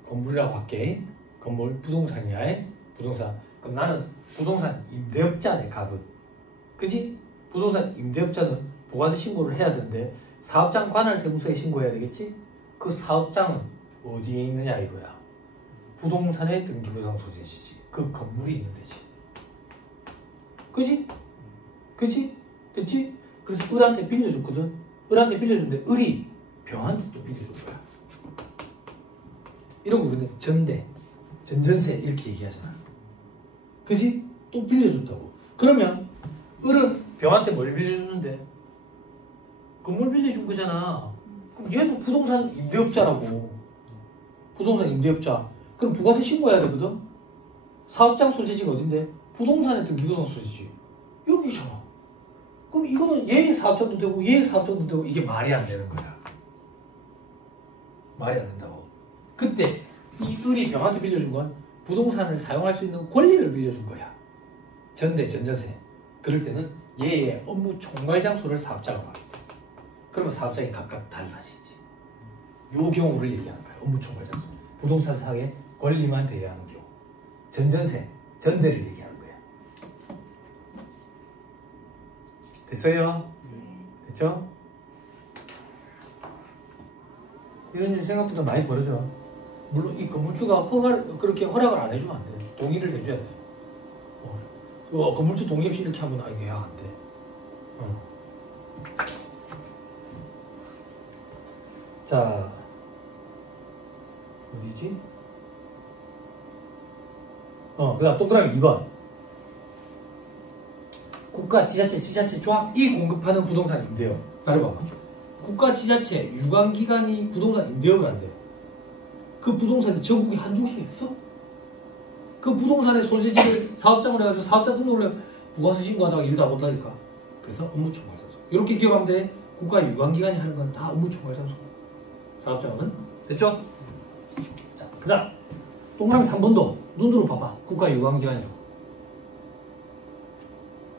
건물이라고 할게. 건물 부동산이야. 부동산. 그럼 나는 부동산 임대업자네 갑은. 그지? 부동산 임대업자는 부가세 신고를 해야 되는데 사업장 관할세무서에 신고해야 되겠지? 그 사업장은 어디에 있느냐 이거야. 부동산의 등기부상 소재지지. 그 건물이 있는 데지. 그지? 그치? 됐지? 그래서 을한테 빌려줬거든. 을한테 빌려줬는데 을이 병한테 또 빌려줄 거야. 이런 거 우리는 전대, 전전세 이렇게 얘기하잖아. 그치? 또 빌려줬다고. 그러면 을은 병한테 뭘 빌려줬는데? 건물 빌려준 거잖아. 그럼 얘도 부동산 임대업자라고. 부동산 임대업자. 그럼 부가세 신고해야 되거든? 사업장 소재지가 어딘데? 부동산에 등기부상 소재지. 여기잖아. 그럼 이거는 얘의 사업장도 되고 얘의 사업장도 되고 이게 말이 안 되는 거야. 말이 안 된다고. 그때 이 을이 병한테 빌려준 건 부동산을 사용할 수 있는 권리를 빌려준 거야. 전대, 전전세. 그럴 때는 얘의 업무 총괄 장소를 사업장으로 하게 돼. 그러면 사업장이 각각 달라지지. 요 경우를 얘기하는 거야. 업무 총괄 장소. 부동산 사업의 권리만 대여하는 경우. 전전세, 전대를 얘기하는 거야. 됐어요? 됐죠? 이런 일 생각보다 많이 벌어져. 물론 이 건물주가 그렇게 허락을 안 해주면 안 돼. 동의를 해줘야 돼. 건물주 동의 없이 이렇게 하면 이게 안 돼. 자, 어디지? 그 다음 동그라미 2번. 국가, 지자체, 조합이 공급하는 부동산 임대업. 따라봐봐. 국가, 지자체, 유관기관이 부동산 임대업을 한대. 그 부동산이 전국에 한두 개 있어? 그 부동산의 소재지를 사업장으로 해가지고 사업자 등록을 해 부가세 신고하다가 일 다 못하니까. 그래서 업무총괄장소. 이렇게 기억하면 돼. 국가 유관기관이 하는 건 다 업무총괄장소. 사업장은 됐죠? 자, 그 다음 동그라미 3번도 눈으로 봐봐. 국가 유관기관이요.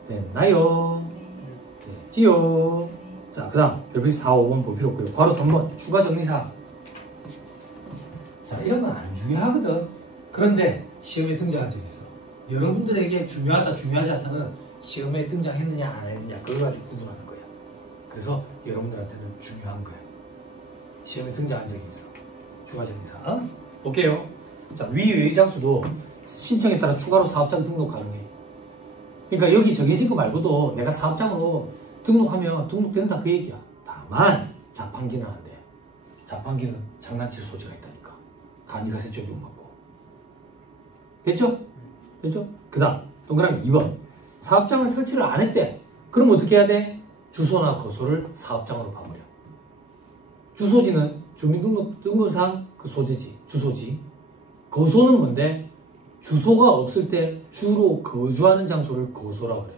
됐나요? 됐지요? 자, 그 다음 별표시 4, 5번 볼 필요 없고요. 괄호 3번 추가 정리사항. 자, 이런 건 안 중요하거든. 그런데 시험에 등장한 적이 있어. 여러분들에게 중요하다 중요하지 않다는 시험에 등장했느냐 안 했느냐 그걸 가지고 구분하는 거야. 그래서 여러분들한테는 중요한 거야. 시험에 등장한 적이 있어. 추가 정리사항. 볼게요. 자, 위 외장수도 신청에 따라 추가로 사업장 등록 가능해. 그러니까 여기 정해진 거 말고도 내가 사업장으로 등록하면 등록된다 그 얘기야. 다만 자판기는 안 돼. 자판기는 장난칠 소지가 있다니까. 간이가세 적용 받고. 됐죠? 됐죠? 그 다음 동그라미 2번. 사업장을 설치를 안 했대. 그럼 어떻게 해야 돼? 주소나 거소를 사업장으로 바꿔려. 주소지는 주민등록상 그 소재지, 주소지. 거소는 뭔데? 주소가 없을 때 주로 거주하는 장소를 거소라고 그래.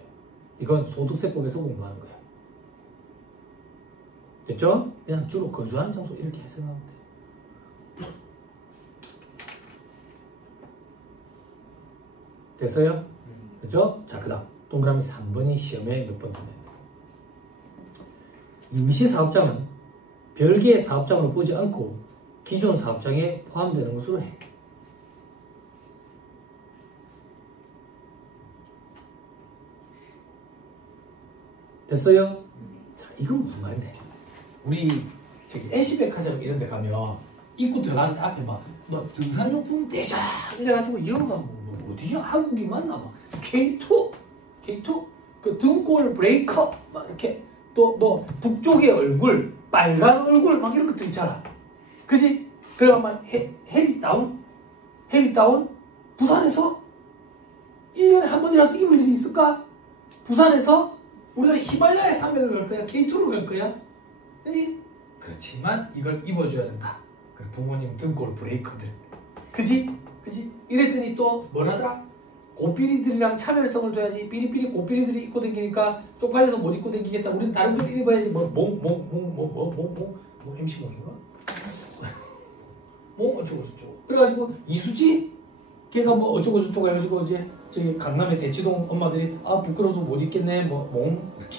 이건 소득세법에서 공부하는 거야. 됐죠? 그냥 주로 거주하는 장소 이렇게 생각하면 돼. 됐어요? 됐죠? 자, 그 다음 동그라미 3번이 시험에 몇 번 나옵니다. 임시사업장은 별개의 사업장으로 보지 않고 기존 사업장에 포함되는 것으로 해. 됐어요? 자, 이건 무슨 말인데? 우리 저기 NC백화점 이런 데 가면 입구 들어가는데 앞에 막 등산용품 대장 이래가지고 여기가 어디야? 한국이 맞나? 막 K2 그 등골 브레이커 막 이렇게 또 뭐 북쪽의 얼굴 빨간 얼굴 막 이런 것들 있잖아. 그지? 그래가면 헤리다운 부산에서 1년에 한 번이라도 입을 일이 있을까? 부산에서 우리가 히말라야 산맥을 갈 거야? K2로 갈 거야? 그지? 그렇지만 이걸 입어줘야 된다. 부모님 등골 브레이커들. 그지? 그지? 이랬더니 또 뭐라더라? 고삐리들이랑 차별성을 둬야지. 삐리삐리 고삐리들이 입고 다니니까 쪽팔려서 못 입고 다니겠다. 우리는 다른 걸 입어야지. MC 몽인가? 뭐 어쩌고저쩌고. 그래가지고 이수지? 걔가 뭐 어쩌고저쩌고 해가지고 이제 저기 강남의 대치동 엄마들이 아 부끄러워서 못 입겠네. 몽 이렇게.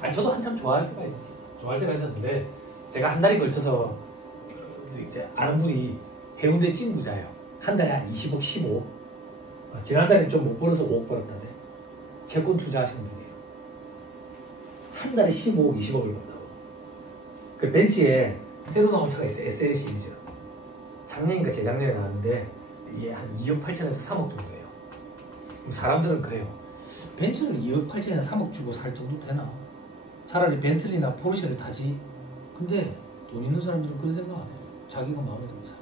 아니 저도 한참 좋아할 때가 있었어요. 좋아할 때가 있었는데 제가 한 달에 걸쳐서 이제 아는 분이 해운대 찐부자예요. 한 달에 한 20억, 15. 지난달에 좀 못 벌어서 5억 벌었다네. 채권 투자하시는 분이에요. 한 달에 15억, 20억을 번다고. 그 벤치에 새로 나온 차가 있어요. SL 시리즈. 작년인가 재작년에 나왔는데 이게 한 2억 8천에서 3억 정도예요. 사람들은 그래요. 벤츠를 2억 8천에서 3억 주고 살 정도 되나? 차라리 벤틀리나 포르쉐를 타지. 근데 돈 있는 사람들은 그런 생각 안 해요. 자기가 마음에 들면 사.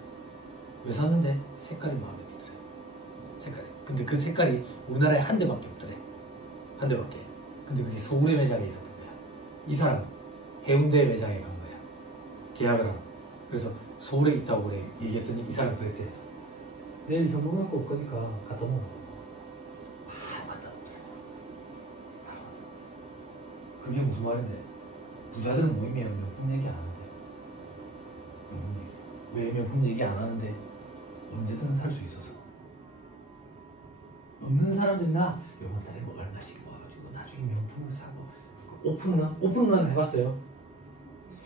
왜 샀는데? 색깔이 마음에 들더래. 색깔이. 근데 그 색깔이 우리나라에 한 대밖에 없더래. 한 대밖에. 근데 그게 서울의 매장에 있었던 거야. 이 사람 해운대 매장에 간 거야. 계약을 하고. 그래서 서울에 있다고 그래. 얘기했더니 이 사람 그랬대. 내일 현금 갖고 올 거니까 갖다 놓은 거. 바로 갖다 놓대. 그게 무슨 말인데? 부자들은 모이면 명품 얘기 안 하는데. 왜 명품 얘기 안 하는데? 언제든 살 수 있어서. 없는 사람들이나 이번 달에 뭐 얼마씩 모아가지고 나중에 명품을 사고. 오픈런 해봤어요?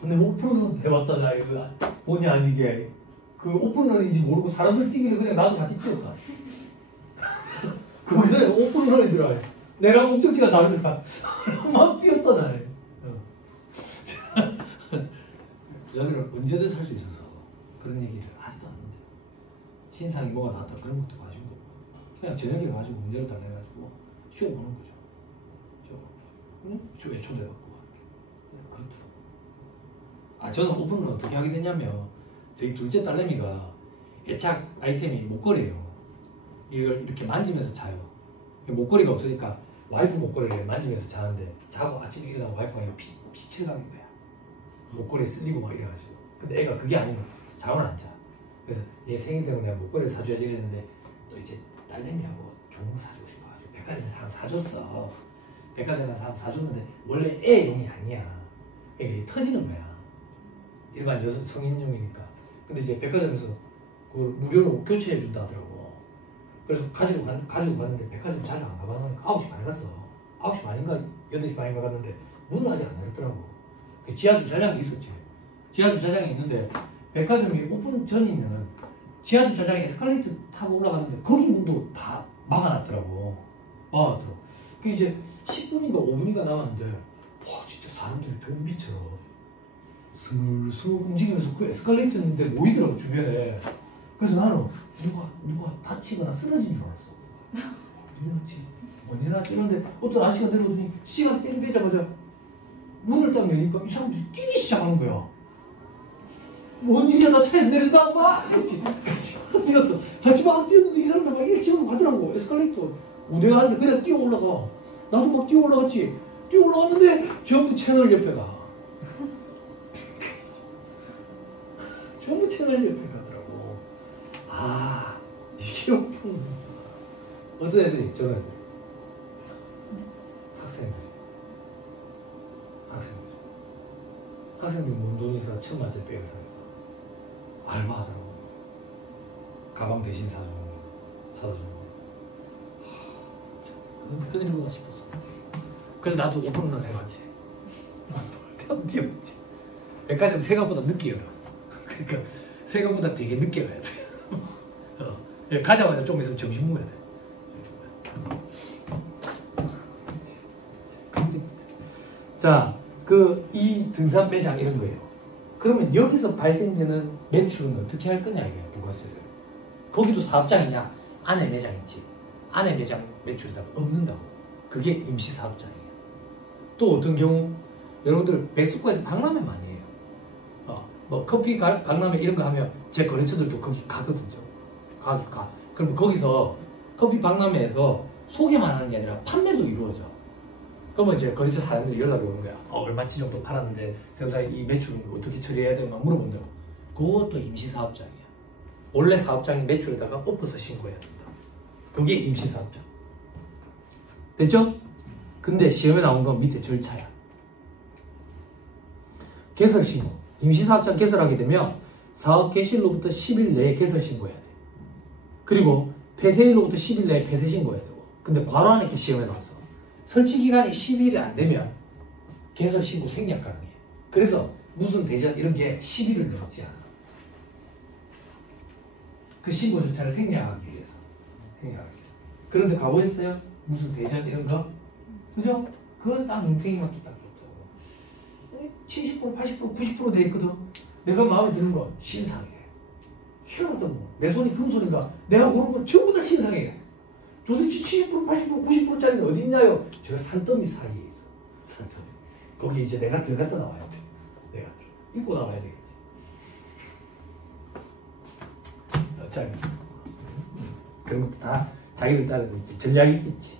근데 오픈런 해봤다. 이거 본의 아니게 그 오픈런인지 모르고 사람들 뛰기를 그냥 나도 같이 뛰었다. 그게 오픈런이더라. 내가 목적지가 다르니까 막 뛰었다 나. 부자들은 언제든 살 수 있어서 그런 얘기를 하지도 않는데 신상이 뭐가 나왔다 그런 것도 관심도 없고 그냥 저녁에 가지고 문 열어달라 해가지고 쉬어보는 거죠. 쇼에 초대받고 그렇더라고. 저는 오픈을 어떻게 하게 됐냐면 저희 둘째 딸내미가 애착 아이템이 목걸이에요. 이걸 이렇게 만지면서 자요. 목걸이가 없으니까 와이프 목걸이를 만지면서 자는데 자고 아침에 일어나면 와이프가 빛을 가는 거야. 목걸이에 쓸리고 막 이래가지고. 근데 애가 그게 아니면 잠을 안 자. 그래서 얘 생일 되면 내가 목걸이를 사줘야지 이랬는데 또 이제 딸내미하고 좋은 거 사주고 싶어가지고 백화점에 사람 사줬어. 백화점에 사람 사줬는데 원래 애용이 아니야. 이게 터지는 거야. 일반 여성 성인용이니까. 근데 이제 백화점에서 그걸 무료로 교체해 준다 하더라고. 그래서 가지고 갔는데 백화점 자주 안 가봐놓으니까 9시 반에 갔어. 9시 반인가 8시 반인가 갔는데 문을 아직 안 열었더라고. 지하 주차장이 있었지. 지하 주차장이 있는데 백화점이 오픈 전이면 지하 주차장에 에스컬레이터 타고 올라가는데 거기 문도 다 막아놨더라고. 그 이제 10분인가 5분인가 남았는데 와 진짜 사람들이 좀비처럼 슬슬 움직이면서 그 에스컬레이터인데 모이더라고 주변에. 그래서 나는 누가 다치거나 쓰러진 줄 알았어. 뭔 일이지? 이런데 어떤 아저씨가 내려오더니 시간 땡 되자마자 문을 딱 여니까 이 사람들이 뛰기 시작하는 거야. 뭔 일이야, 나 차에서 내린다, 막! 이랬지. 뛰었어. 같이 막 뛰었는데 이 사람들 막 일찍 가더라고. 에스컬레이터. 우대가 하는데 그냥 뛰어 올라가. 나도 막 뛰어 올라갔지. 뛰어 올라갔는데 전부 채널 옆에 가. 전부 채널 옆에 가더라고. 이게 없군. 어떤 애들이? 저런 애들. 학생들 몸돈이서 처음 맞을 백을 사겠어. 알바하더라고. 가방 대신 사다 주는 거. 큰일이구나 싶었어. 그래서 나도 오픈런 해봤지. 뛰어봤지. 백화점 생각보다 늦게 열어. 그러니까 생각보다 되게 늦게 가야 돼. 가자마자 좀 있으면 점심 먹어야 돼. 자, 이 등산 매장 이런 거예요. 그러면 여기서 발생되는 매출은 어떻게 할 거냐 이거야, 부가세를. 거기도 사업장이냐? 안에 매장 있지. 안에 매장 매출에다가 없는다고. 그게 임시 사업장이에요. 또 어떤 경우 여러분들 백숙과에서 박람회 많이 해요. 뭐 커피 박람회 이런 거 하면 제 거래처들도 거기 가거든요. 가. 그럼 거기서 커피 박람회에서 소개만 하는 게 아니라 판매도 이루어져. 그러면 이제 거래처 사람들이 연락이 오는 거야. 얼마치 정도 팔았는데 제가 이 매출을 어떻게 처리해야 되나 물어본다고. 그것도 임시사업장이야. 원래 사업장이 매출에다가 엎어서 신고해야 된다. 그게 임시사업장. 됐죠? 근데 시험에 나온 건 밑에 절차야. 개설신고. 임시사업장 개설하게 되면 사업 개시일로부터 10일 내에 개설신고해야 돼. 그리고 폐쇄일로부터 10일 내에 폐쇄신고해야 되고. 근데 괄호 안에 이렇게 시험에 나왔어. 설치기간이 10일이 안 되면 개설신고 생략 가능해. 그래서 무슨 대전 이런 게 10일을 넘지 않아. 그 신고 절차를 생략하기 위해서. 그런데 가보셨어요? 무슨 대전 이런 거? 그죠? 그건 딱 눈탱이만 딱 줬다고. 70%, 80%, 90% 돼 있거든. 내가 마음에 드는 건 신상해. 희한하다고. 내 손이 금손인가? 내가 고른 건 전부 다 신상해. 도대체 70%, 80%, 90%짜리는 어디 있냐요? 제가 산더미 사이에 있어. 산더미. 거기 이제 내가 들어갔다 나와야 돼. 내가 입고 나와야 되겠지. 자, 그런 것도 다 자기들 따르는 이제 전략이 있겠지.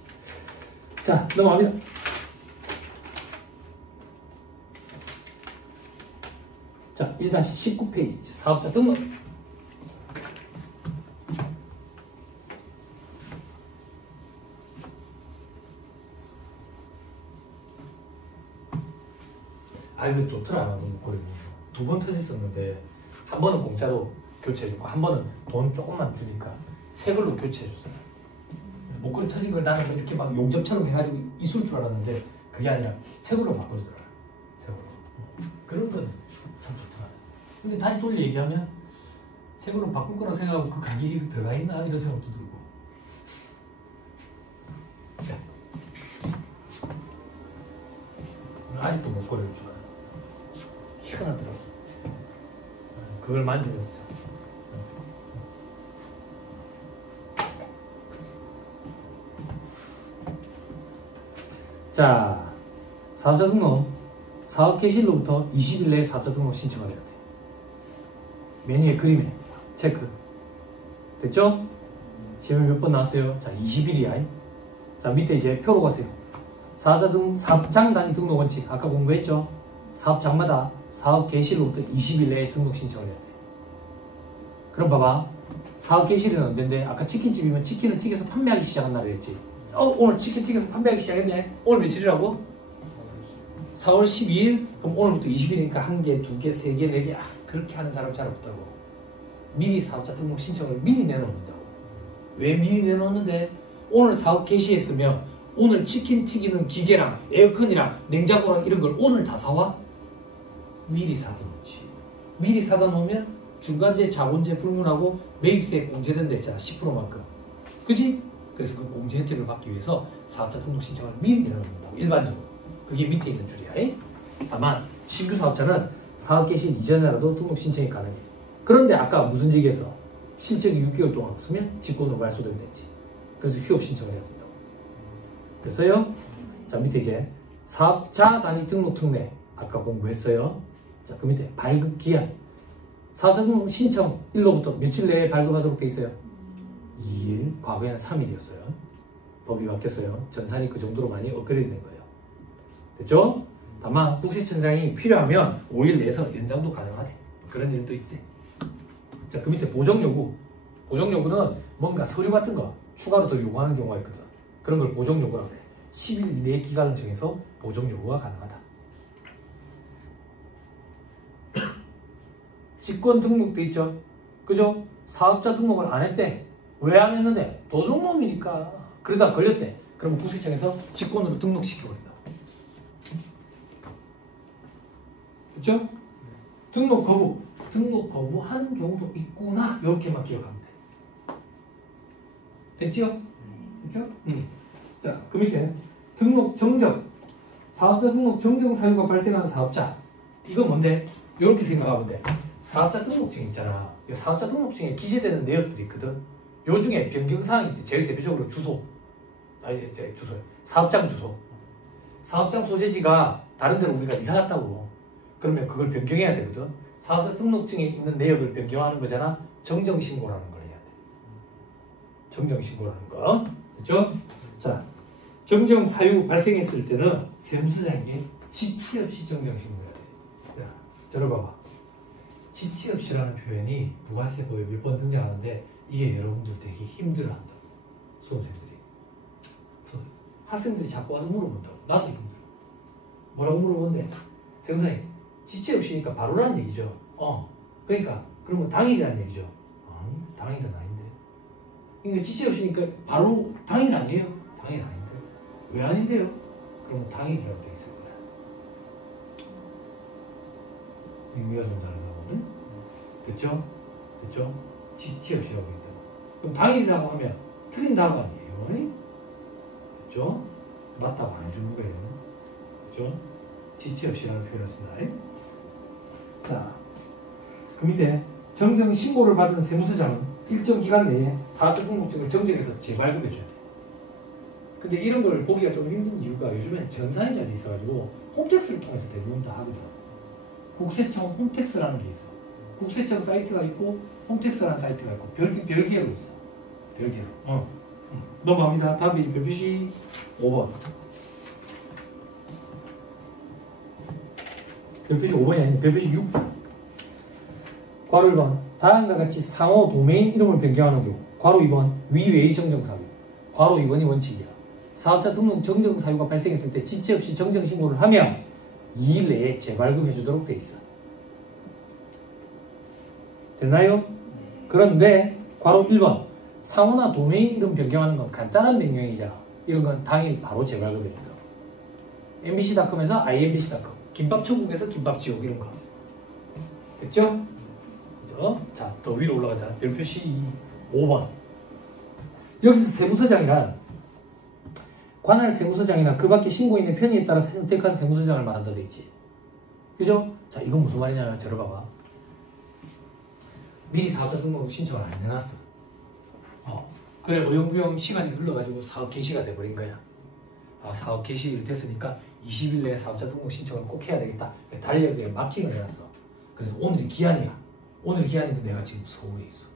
자, 넘어갑니다. 자, 1-19페이지. 사업자 등록. 아, 이거 좋더라. 두 번 터졌었는데, 한 번은 공짜로 교체해주고, 한 번은 돈 조금만 주니까 새 걸로 교체해줬어요. 목걸이 터진 걸 나는 이렇게 막 용접처럼 해가지고 있을 줄 알았는데, 그게 아니라 새 걸로 바꿔주더라. 새 걸로. 그런 건 참 좋더라. 근데 다시 돌려 얘기하면, 새 걸로 바꿀 거라 생각하고 그 가격이 들어가 있나? 이런 생각도 들고. 자. 아직도 목걸이를 좋아해. 희한하더라고. 그걸 만지면서. 자, 사업자 등록. 사업 개시일로부터 20일 내에 사업자 등록 신청을 해야 돼. 메뉴의 그림에 체크. 됐죠? 시험에 몇 번 나왔어요? 자, 20일이야. 자, 밑에 이제 표로 가세요. 사업장 단위 등록 원칙. 아까 공부했죠? 사업장마다 사업 개시일로부터 20일 내에 등록 신청을 해야 돼. 그럼 봐봐. 사업 개시일은 언젠데? 아까 치킨집이면 치킨을 튀겨서 판매하기 시작한 날이었지. 오늘 치킨 튀겨서 판매하기 시작했네? 오늘 며칠이라고? 4월 12일? 그럼 오늘부터 20일이니까 1개, 2개, 3개, 4개. 그렇게 하는 사람 잘 없다고. 미리 사업자 등록 신청을 미리 내놓는다고. 왜 미리 내놓는데? 오늘 사업 개시했으면 오늘 치킨 튀기는 기계랑 에어컨이랑 냉장고랑 이런 걸 오늘 다 사와? 미리 사다 놓지. 미리 사다 놓으면 중간재 자본재 불문하고 매입세 공제된다 했잖아. 10%만큼. 그지? 그래서 그 공제 혜택을 받기 위해서 사업자 등록 신청을 미리 내놓는다고. 일반적으로. 그게 밑에 있는 줄이야. 다만 신규 사업자는 사업 개시 이전이라도 등록 신청이 가능해. 그런데 아까 무슨 얘기했어? 실적이 6개월 동안 없으면 직권으로 말소된다지. 그래서 휴업 신청을 해야 된다고. 그래서요. 자, 밑에 이제 사업자 단위 등록 특례 아까 공부했어요. 자, 그 밑에 발급 기한. 사업자 등록 신청 일로부터 며칠 내에 발급하도록 돼 있어요? 2일, 과거에는 3일이었어요. 법이 바뀌었어요. 전산이 그 정도로 많이 업그레이드 된 거예요. 됐죠? 다만 국세청장이 필요하면 5일 내에서 연장도 가능하대. 그런 일도 있대. 자, 그 밑에 보정요구. 보정요구는 뭔가 서류 같은 거 추가로 더 요구하는 경우가 있거든. 그런 걸 보정요구라고 해. 10일 이내의 기간을 정해서 보정요구가 가능하다. 직권 등록돼 있죠? 그죠? 사업자 등록을 안 했대. 왜 안 했는데? 도둑놈이니까. 그러다 걸렸대. 그러면 국세청에서 직권으로 등록시켜버린다. 그렇죠? 등록 거부. 등록 거부하는 경우도 있구나. 이렇게만 기억하면 돼. 됐죠? 그렇죠? 자, 그 밑에 등록 정정. 사업자 등록 정정 사유가 발생하는 사업자. 이거 뭔데? 이렇게 생각하면 돼. 사업자 등록증 있잖아. 사업자 등록증에 기재되는 내역들이 있거든. 요 중에 변경사항이 제일 대표적으로 주소. 주소. 사업장 주소. 사업장 소재지가 다른 데로 우리가 이사 갔다고. 그러면 그걸 변경해야 되거든. 사업자 등록증에 있는 내역을 변경하는 거잖아. 정정신고라는 걸 해야 돼. 정정신고라는 거. 그렇죠? 자, 정정 사유 발생했을 때는 세무서장에게 지체 없이 정정신고해야 돼. 자, 들어봐봐. 지체 없이라는 표현이 부가세법에 몇 번 등장하는데 이게 여러분들 되게 힘들어한다. 수험생들이. 학생들이 자꾸 와서 물어본다고. 나도 힘들어. 뭐라고 물어본대? 세무사님, 지체 없이니까 바로라는 얘기죠. 그러니까 그러면 당일이라는 얘기죠. 아니, 당일은 아닌데. 그러니까 지체 없이니까 바로 당일 아니에요? 당일 아닌데. 왜 아닌데요? 그러면 당일이라고 돼 있을 거야. 의미가 좀 다르다고. 됐죠? 됐죠? 지체 없이라고 있다. 그럼 당일이라고 하면 틀린다고 아니에요? 됐죠? 맞다고 안 주는 거예요. 됐죠? 지체 없이라는 표현을 쓴다. 자, 그 밑에 정정 신고를 받은 세무서장은 일정 기간 내에 사업자 등록증을 정정해서 재발급해줘야 돼. 근데 이런 걸 보기가 좀 힘든 이유가 요즘엔 전산이 잘 돼 있어가지고 홈택스를 통해서 대부분 다 하거든. 국세청 홈택스라는 게 있어. 국세청 사이트가 있고 홈택스라는 사이트가 있고 별개로 있어. 별개로. 넘어갑니다. 다음이 별표시 5번. 별표시 5번이 아니고 별표시 6번. 괄호 1번. 다음과 같이 상호 도메인 이름을 변경하는 경우. 괄호 2번. 위외의 정정사유. 괄호 2번이 원칙이야. 사업자 등록 정정 사유가 발생했을 때 지체 없이 정정 신고를 하면 2일 내에 재발급해 주도록 돼 있어. 됐나요? 그런데 괄호 1번. 상호나 도메인 이름 변경하는 건 간단한 변경이잖아. 이런 건 당일 바로 재발급해 준다. mbc.com에서 imbc.com, 김밥천국에서 김밥지옥 이런 거. 됐죠? 그죠? 자, 더 위로 올라가자. 별표시 5번. 여기서 세무서장이란 관할 세무서장이나 그 밖에 신고인의 편의에 따라 선택한 세무서장을 말한다 돼 있지. 그죠? 자, 이건 무슨 말이냐면 들어봐봐. 미리 사업자 등록 신청을 안 해놨어. 그래, 어영부영 시간이 흘러가지고 사업 개시가 돼버린 거야. 사업 개시일 됐으니까 20일 내에 사업자 등록 신청을 꼭 해야 되겠다. 달력에 마킹을 해놨어. 그래서 오늘이 기한이야. 오늘이 기한인데 내가 지금 서울에 있어.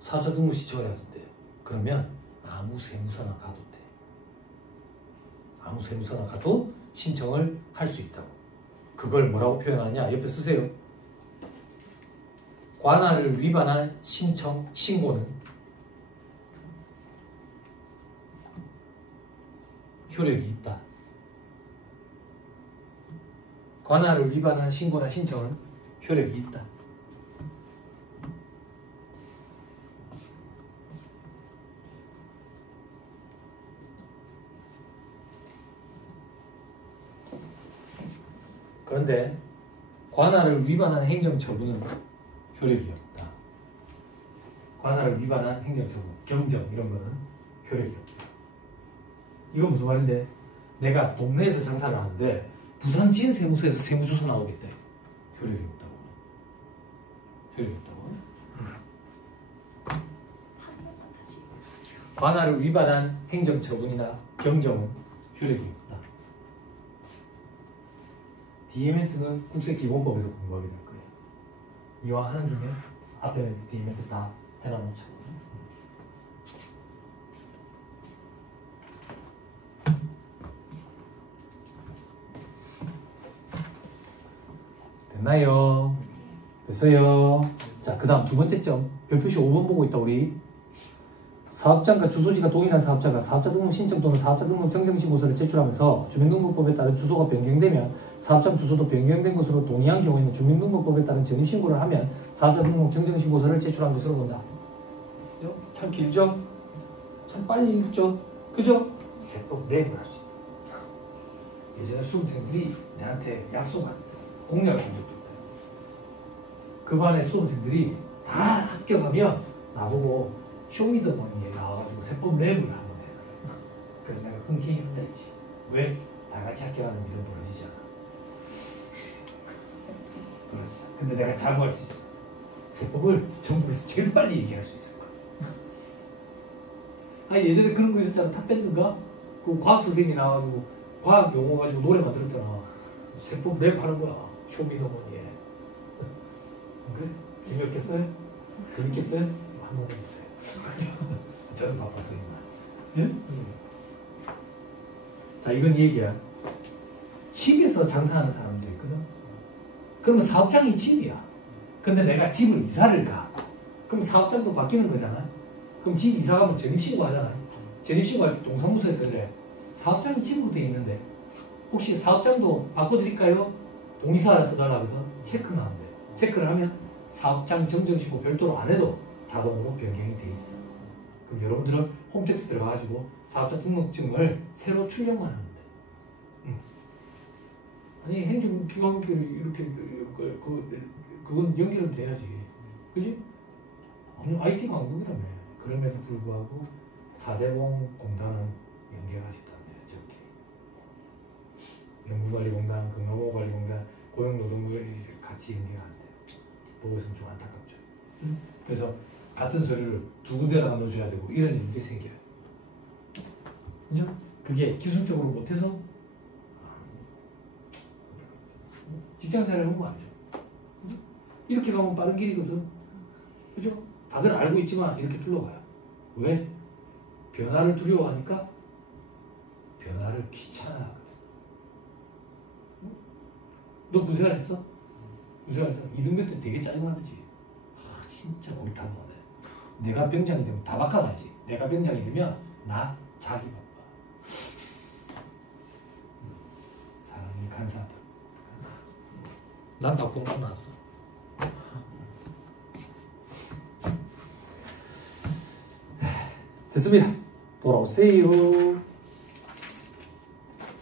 사업자 등록 신청을 해야 돼. 그러면 아무 세무서나 가도 돼. 아무 세무서나 가도 신청을 할 수 있다고. 그걸 뭐라고 표현하냐? 옆에 쓰세요. 관할을 위반한 신청, 신고는 효력이 있다. 관할을 위반한 신고나 신청은 효력이 있다. 그런데 관할을 위반한 행정처분은 효력이 없다. 관할을 위반한 행정처분, 경정 이런 거는 효력이 없다. 이건 무슨 말인데? 내가 동네에서 장사를 하는데 부산 진세무서에서 세무주소 나오겠대. 효력이 없다고. 효력이 없다고. 관할을 위반한 행정처분이나 경정은 효력이 없다. DMN트는 국세기본법에서 공부하게 될 거예요. 이왕 하는 김에 앞에 멘트, 뒤에 멘트 다 해놔놓자. 됐나요? 됐어요. 자, 그 다음 두 번째 점. 별표시 5번 보고 있다, 우리. 사업장과 주소지가 동일한 사업자가 사업자 등록 신청 또는 사업자 등록 정정신고서를 제출하면서 주민등록법에 따른 주소가 변경되면 사업장 주소도 변경된 것으로 동의한 경우에는 주민등록법에 따른 전입신고를 하면 사업자 등록 정정신고서를 제출한 것으로 본다. 그죠? 참 길죠? 참 빨리 읽죠? 그죠? 세법 내용을 할 수 있다. 예전에 수험생들이 내한테 약속한 공약을 한 적도 있다. 그 반에 수험생들이 다 합격하면 나보고 쇼미더머니에 나와가지고 세법 랩을 한번 해달라. 그래서 내가 흔쾌히 한다 했지. 왜? 다 같이 합격하는 일은 벌어지잖아. 그렇지. 근데 내가 자부할 수 있어. 세법을 전국에서 제일 빨리 얘기할 수 있을 거야. 예전에 그런 거 있었잖아. 탑밴드인가? 그 과학 선생님이 나와가지고 과학 용어 가지고 노래 만들었잖아. 세법 랩 하는 거야. 쇼미더머니에. 그래? 재미없겠어요? 재밌겠어요? 한번 해보세요. 저는 바빴어요. 그치? 자, 이건 얘기야. 집에서 장사하는 사람들이 있거든. 그러면 사업장이 집이야. 근데 내가 집을 이사를 가. 그럼 사업장도 바뀌는 거잖아. 그럼 집 이사 가면 전입신고 하잖아. 전입신고 할 때 동사무소에서 그래. 사업장이 집으로 돼 있는데 혹시 사업장도 바꿔드릴까요? 동의서 써달라거든. 체크는 안 돼. 체크를 하면 사업장 정정신고 별도로 안 해도 자동으로 변경이 돼 있어. 그럼 여러분들은 홈택스 들어가가지고 사업자 등록증을 새로 출력만 하면 돼. 아니 행정기관끼리 이렇게 그건 연결은 돼야지. 그지? 아니 IT 강국이라며. 그럼에도 불구하고 4대공 공단은 연결하셨다는데 저끼리. 연구관리공단, 건강보호관리공단, 고용노동부에 같이 연계가 안 돼요. 그것은 좀 안타깝죠. 그래서 같은 서류를 두 군데나 나눠줘야 되고 이런 일들이 생겨요. 그죠? 그게 기술적으로 못해서 직장생활을 한 거 아니죠. 그죠? 이렇게 가면 빠른 길이거든. 그죠? 다들 알고 있지만 이렇게 둘러가요. 왜? 변화를 두려워하니까 변화를 귀찮아하거든. 너 군생활 했어? 군생활 했어? 이등병 때 되게 짜증나지. 진짜 우리 다 너네. 내가 병장이 되면 다 바꿔놔야지. 내가 병장이 되면 나 자기 바빠. 사람이 간사하다. 난 닭공감 나왔어. 됐습니다. 돌아오세요.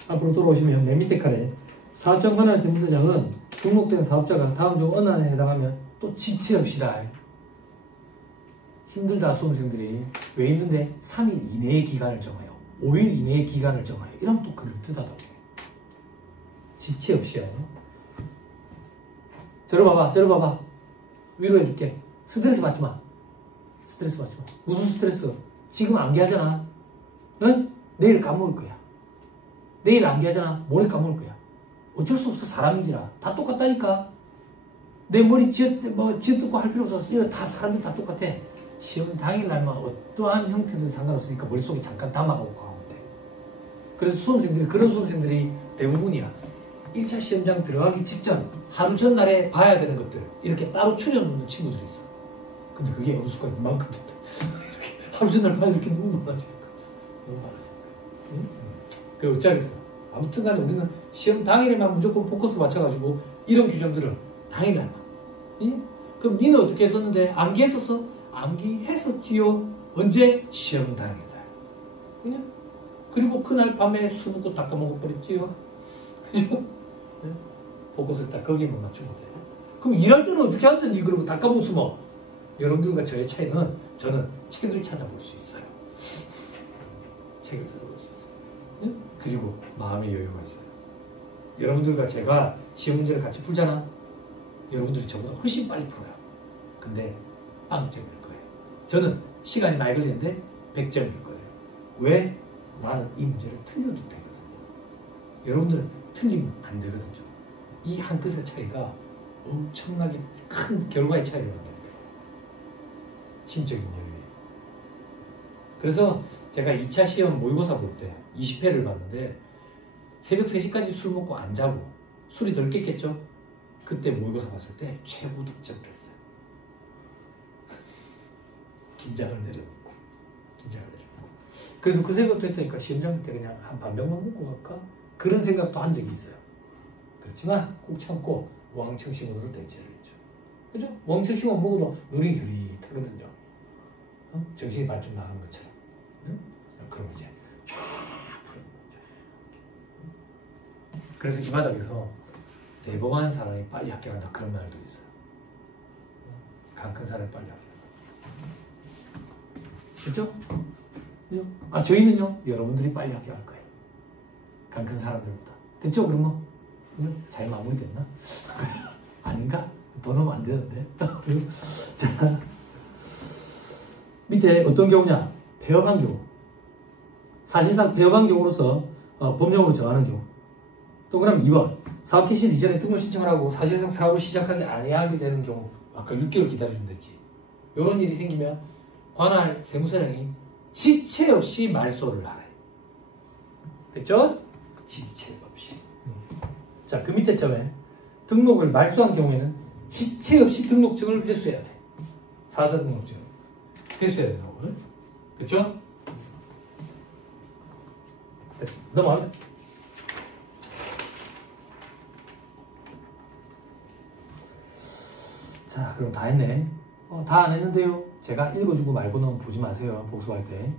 앞으로 돌아오시면 맨 밑에 칸에 사업장 관할 세무서장은 등록된 사업자가 다음 중 어느 안에 해당하면 또 지체 없이다. 힘들다 수험생들이 왜 있는데 3일 이내의 기간을 정하여 5일 이내의 기간을 정하여 이러면 또 그를 뜻하다고 지체 없이요. 저러 봐봐 위로해줄게. 스트레스 받지마. 무슨 스트레스? 지금 암기하잖아. 응? 내일 까먹을 거야. 내일 암기하잖아. 모레 까먹을 거야. 어쩔 수 없어. 사람인지라 다 똑같다니까. 내 머리 쥐어뜯고 할 필요 없어. 이거 다 사람들 다 똑같아. 시험 당일날만 어떠한 형태든 상관없으니까 머릿속에 잠깐 담아가고 가면 돼. 그래서 그런 수험생들이 대부분이야. 1차 시험장 들어가기 직전 하루 전날에 봐야 되는 것들 이렇게 따로 추려놓는 친구들이 있어. 근데 그게 연수가 이만큼 됐다. 이렇게 하루 전날 봐야 될 게 너무 많아지니까. 너무 많았으니까. 응? 그게 어쩌겠어. 아무튼 간에 우리는 시험 당일에만 무조건 포커스 맞춰가지고 이런 규정들은 당일날만. 응? 그럼 니는 어떻게 했었는데? 암기했었어? 암기했었지요. 언제? 시험 당일날. 그냥? 그리고 그날 밤에 술 먹고 다 까먹어버렸지요. 그죠? 네? 포커스 딱 거기만 맞추면 돼요. 그럼 일할 때는 어떻게 하든지 그러고 다 까먹었으면 여러분들과 저의 차이는 저는 책을 찾아볼 수 있어요. 책을 찾아볼 수 있어요. 네? 그리고 마음의 여유가 있어요. 여러분들과 제가 시험 문제를 같이 풀잖아. 여러분들이 저보다 훨씬 빨리 풀어요. 근데 빵점일 거예요. 저는 시간이 많이 걸리는데 100점일 거예요. 왜? 나는 이 문제를 틀려도 되거든요. 여러분들은 틀리면 안 되거든요. 이 한 뜻의 차이가 엄청나게 큰 결과의 차이가 난답니다. 심적인 여유에. 그래서 제가 2차 시험 모의고사 볼 때 20회를 봤는데 새벽 3시까지 술 먹고 안 자고 술이 덜 깼겠죠? 그때 모의고사 봤을 때 최고 득점을 했어요. 긴장을 내려놓고. 그래서 그 생각도 했다니까 시험장 때 그냥 한 반병만 먹고 갈까? 그런 생각도 한 적이 있어요. 그렇지만 꼭 참고 왕청심원으로 대체를 했죠. 그죠? 왕청심원 먹어도 누리누리하거든요. 어? 정신이 반쯤 나간 것처럼. 응? 그럼 이제 쫙 푸는 거죠. 그래서 이 바닥에서 대범한 사람이 빨리 합격한다 그런 말도 있어요. 강 큰 사람이 빨리 합격한다. 그렇죠? 아 저희는요 여러분들이 빨리 합격할 거예요. 강 큰 사람들보다. 됐죠? 그러면 잘 마무리됐나? 아닌가? 더 넣으면 안 되는데. 자 밑에 어떤 경우냐? 폐업한 경우. 사실상 폐업한 경우로서 법령으로 정하는 경우. 또 그럼 2번 사업 개시 이전에 등록 신청을 하고 사실상 사업을 시작하지 아니하게 되는 경우. 아까 6개월 기다려준댔지. 이런 일이 생기면 관할 세무서장이 지체 없이 말소를 하래. 됐죠? 지체 없이. 자, 그 밑에 점에 등록을 말소한 경우에는 지체 없이 등록증을 회수해야 돼. 사자 등록증을 회수해야 되는 거거든. 그렇죠? 됐습니다. 넘어가면 돼. 자, 그럼 다 했네. 다 안 했는데요. 제가 읽어주고 말고는 보지 마세요. 복습할 때.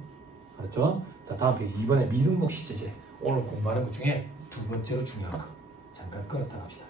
알았죠? 자, 다음 페이지. 이번에 미등록 시제제. 오늘 공부하는 것 중에 두 번째로 중요한 거. 잠깐 끊었다 갑시다.